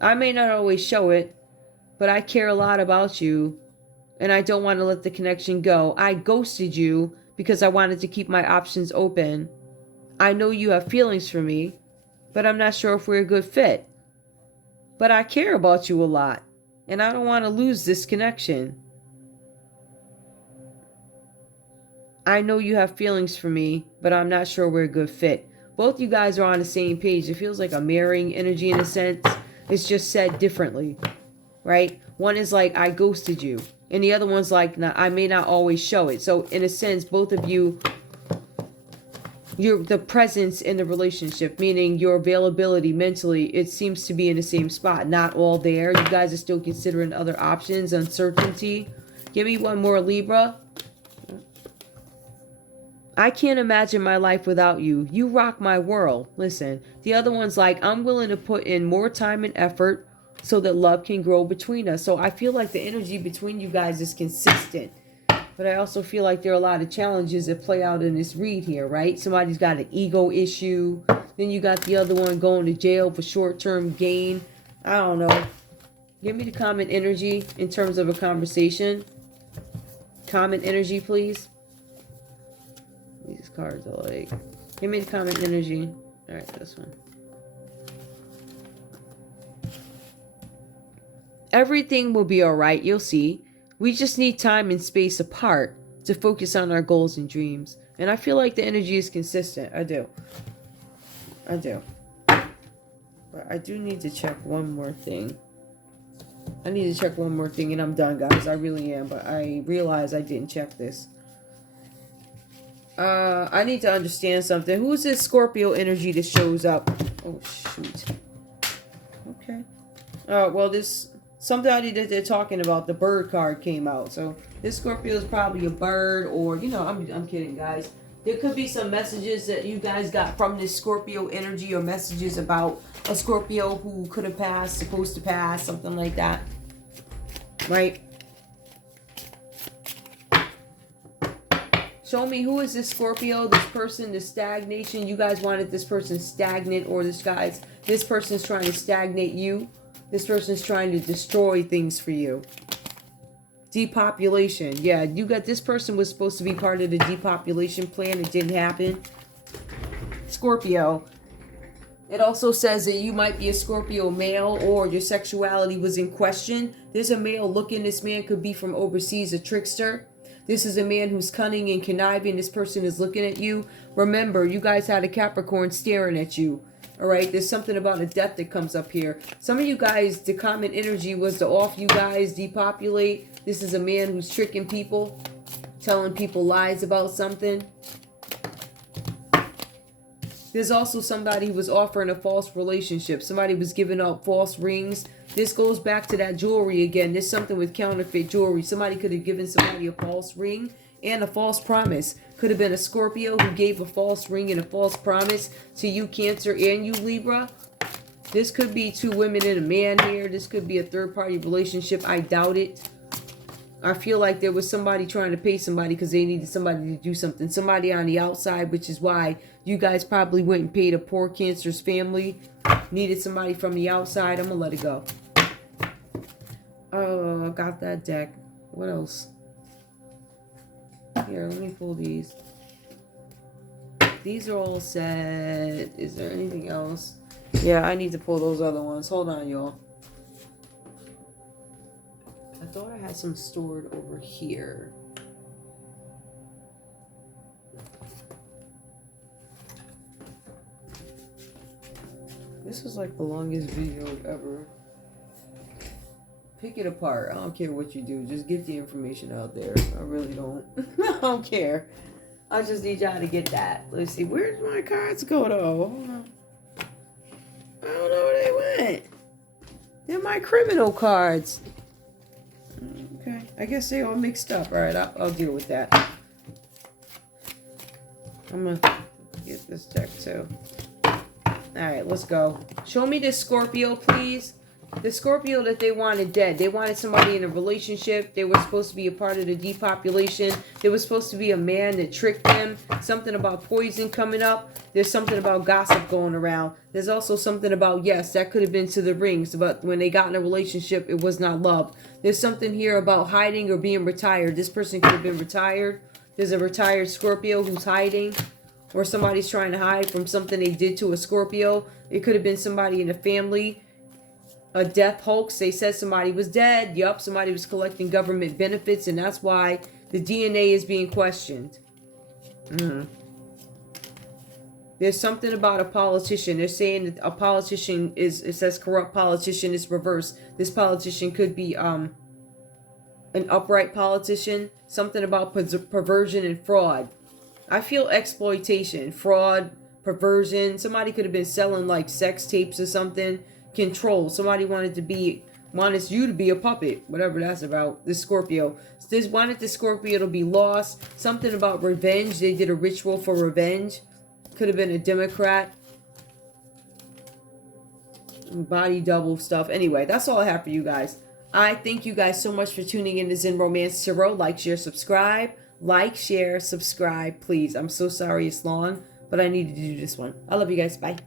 I may not always show it, but I care a lot about you, and I don't want to let the connection go. I ghosted you because I wanted to keep my options open. I know you have feelings for me, but I'm not sure if we're a good fit. But I care about you a lot, and I don't want to lose this connection. I know you have feelings for me, but I'm not sure we're a good fit. Both you guys are on the same page. It feels like a mirroring energy in a sense. It's just said differently, right? One is like, I ghosted you. And the other one's like, nah, I may not always show it. So in a sense, both of you, the presence in the relationship, meaning your availability mentally, it seems to be in the same spot. Not all there. You guys are still considering other options, uncertainty. Give me one more, Libra. I can't imagine my life without you. You rock my world. Listen, the other one's like, I'm willing to put in more time and effort so that love can grow between us. So I feel like the energy between you guys is consistent. But I also feel like there are a lot of challenges that play out in this read here, right? Somebody's got an ego issue. Then you got the other one going to jail for short-term gain. I don't know. Give me the common energy in terms of a conversation. Common energy, please. These cards are like, give me the common energy. All right, this one. Everything will be all right. You'll see. We just need time and space apart to focus on our goals and dreams. And I feel like the energy is consistent. I do. But I do need to check one more thing. I need to check one more thing and I'm done, guys. I really am. But I realize I didn't check this. I need to understand something. Who is this Scorpio energy that shows up? Oh, shoot. Okay. Well, this... somebody that they're talking about, the bird card came out. So this Scorpio is probably a bird, or, you know, I'm kidding, guys. There could be some messages that you guys got from this Scorpio energy, or messages about a Scorpio who could have passed, supposed to pass, something like that. Right? Show me, who is this Scorpio, this person, the stagnation. You guys wanted this person stagnant, or this person's trying to stagnate you. This person's trying to destroy things for you. Depopulation. Yeah, you got this person was supposed to be part of the depopulation plan. It didn't happen. Scorpio. It also says that you might be a Scorpio male, or your sexuality was in question. There's a male looking. This man could be from overseas, a trickster. This is a man who's cunning and conniving. This person is looking at you. Remember, you guys had a Capricorn staring at you. All right, there's something about a death that comes up here. Some of you guys, the common energy was to off you guys, depopulate. This is a man who's tricking people, telling people lies about something. There's also somebody who was offering a false relationship. Somebody was giving out false rings. This goes back to that jewelry again. There's something with counterfeit jewelry. Somebody could have given somebody a false ring and a false promise. Could have been a Scorpio who gave a false ring and a false promise to you, Cancer, and you, Libra. This could be two women and a man here. This could be a third-party relationship. I doubt it. I feel like there was somebody trying to pay somebody because they needed somebody to do something. Somebody on the outside, which is why you guys probably went and paid a poor Cancer's family. Needed somebody from the outside. I'm going to let it go. Oh, I got that deck. What else? Here, let me pull these. These are all set. Is there anything else? Yeah, I need to pull those other ones. Hold on, y'all. I thought I had some stored over here. This is like the longest video ever. Pick it apart. I don't care what you do. Just get the information out there. I really don't. I don't care. I just need y'all to get that. Let's see. Where did my cards go, though? Hold on. I don't know where they went. They're my criminal cards. Okay. I guess they all mixed up. All right. I'll deal with that. I'm going to get this deck, too. All right. Let's go. Show me this Scorpio, please. The Scorpio that they wanted dead. They wanted somebody in a relationship. They were supposed to be a part of the depopulation. There was supposed to be a man that tricked them. Something about poison coming up. There's something about gossip going around. There's also something about, yes, that could have been to the rings, but when they got in a relationship, it was not love. There's something here about hiding or being retired. This person could have been retired. There's a retired Scorpio who's hiding, or somebody's trying to hide from something they did to a Scorpio. It could have been somebody in the family. A death hoax. They said somebody was dead. Yup, somebody was collecting government benefits, and that's why the DNA is being questioned. There's something about a politician. They're saying that a politician is, it says corrupt politician is reversed. This politician could be an upright politician. Something about perversion and fraud. I feel exploitation, fraud, perversion. Somebody could have been selling like sex tapes or something. Control. Somebody wanted you to be a puppet, whatever that's about. This Scorpio. This wanted the Scorpio to be lost. Something about revenge. They did a ritual for revenge. Could have been a Democrat. Body double stuff. Anyway, that's all I have for you guys. I thank you guys so much for tuning in to Zen Romance Tarot. Like, share, subscribe. Like, share, subscribe, please. I'm so sorry it's long, but I needed to do this one. I love you guys. Bye.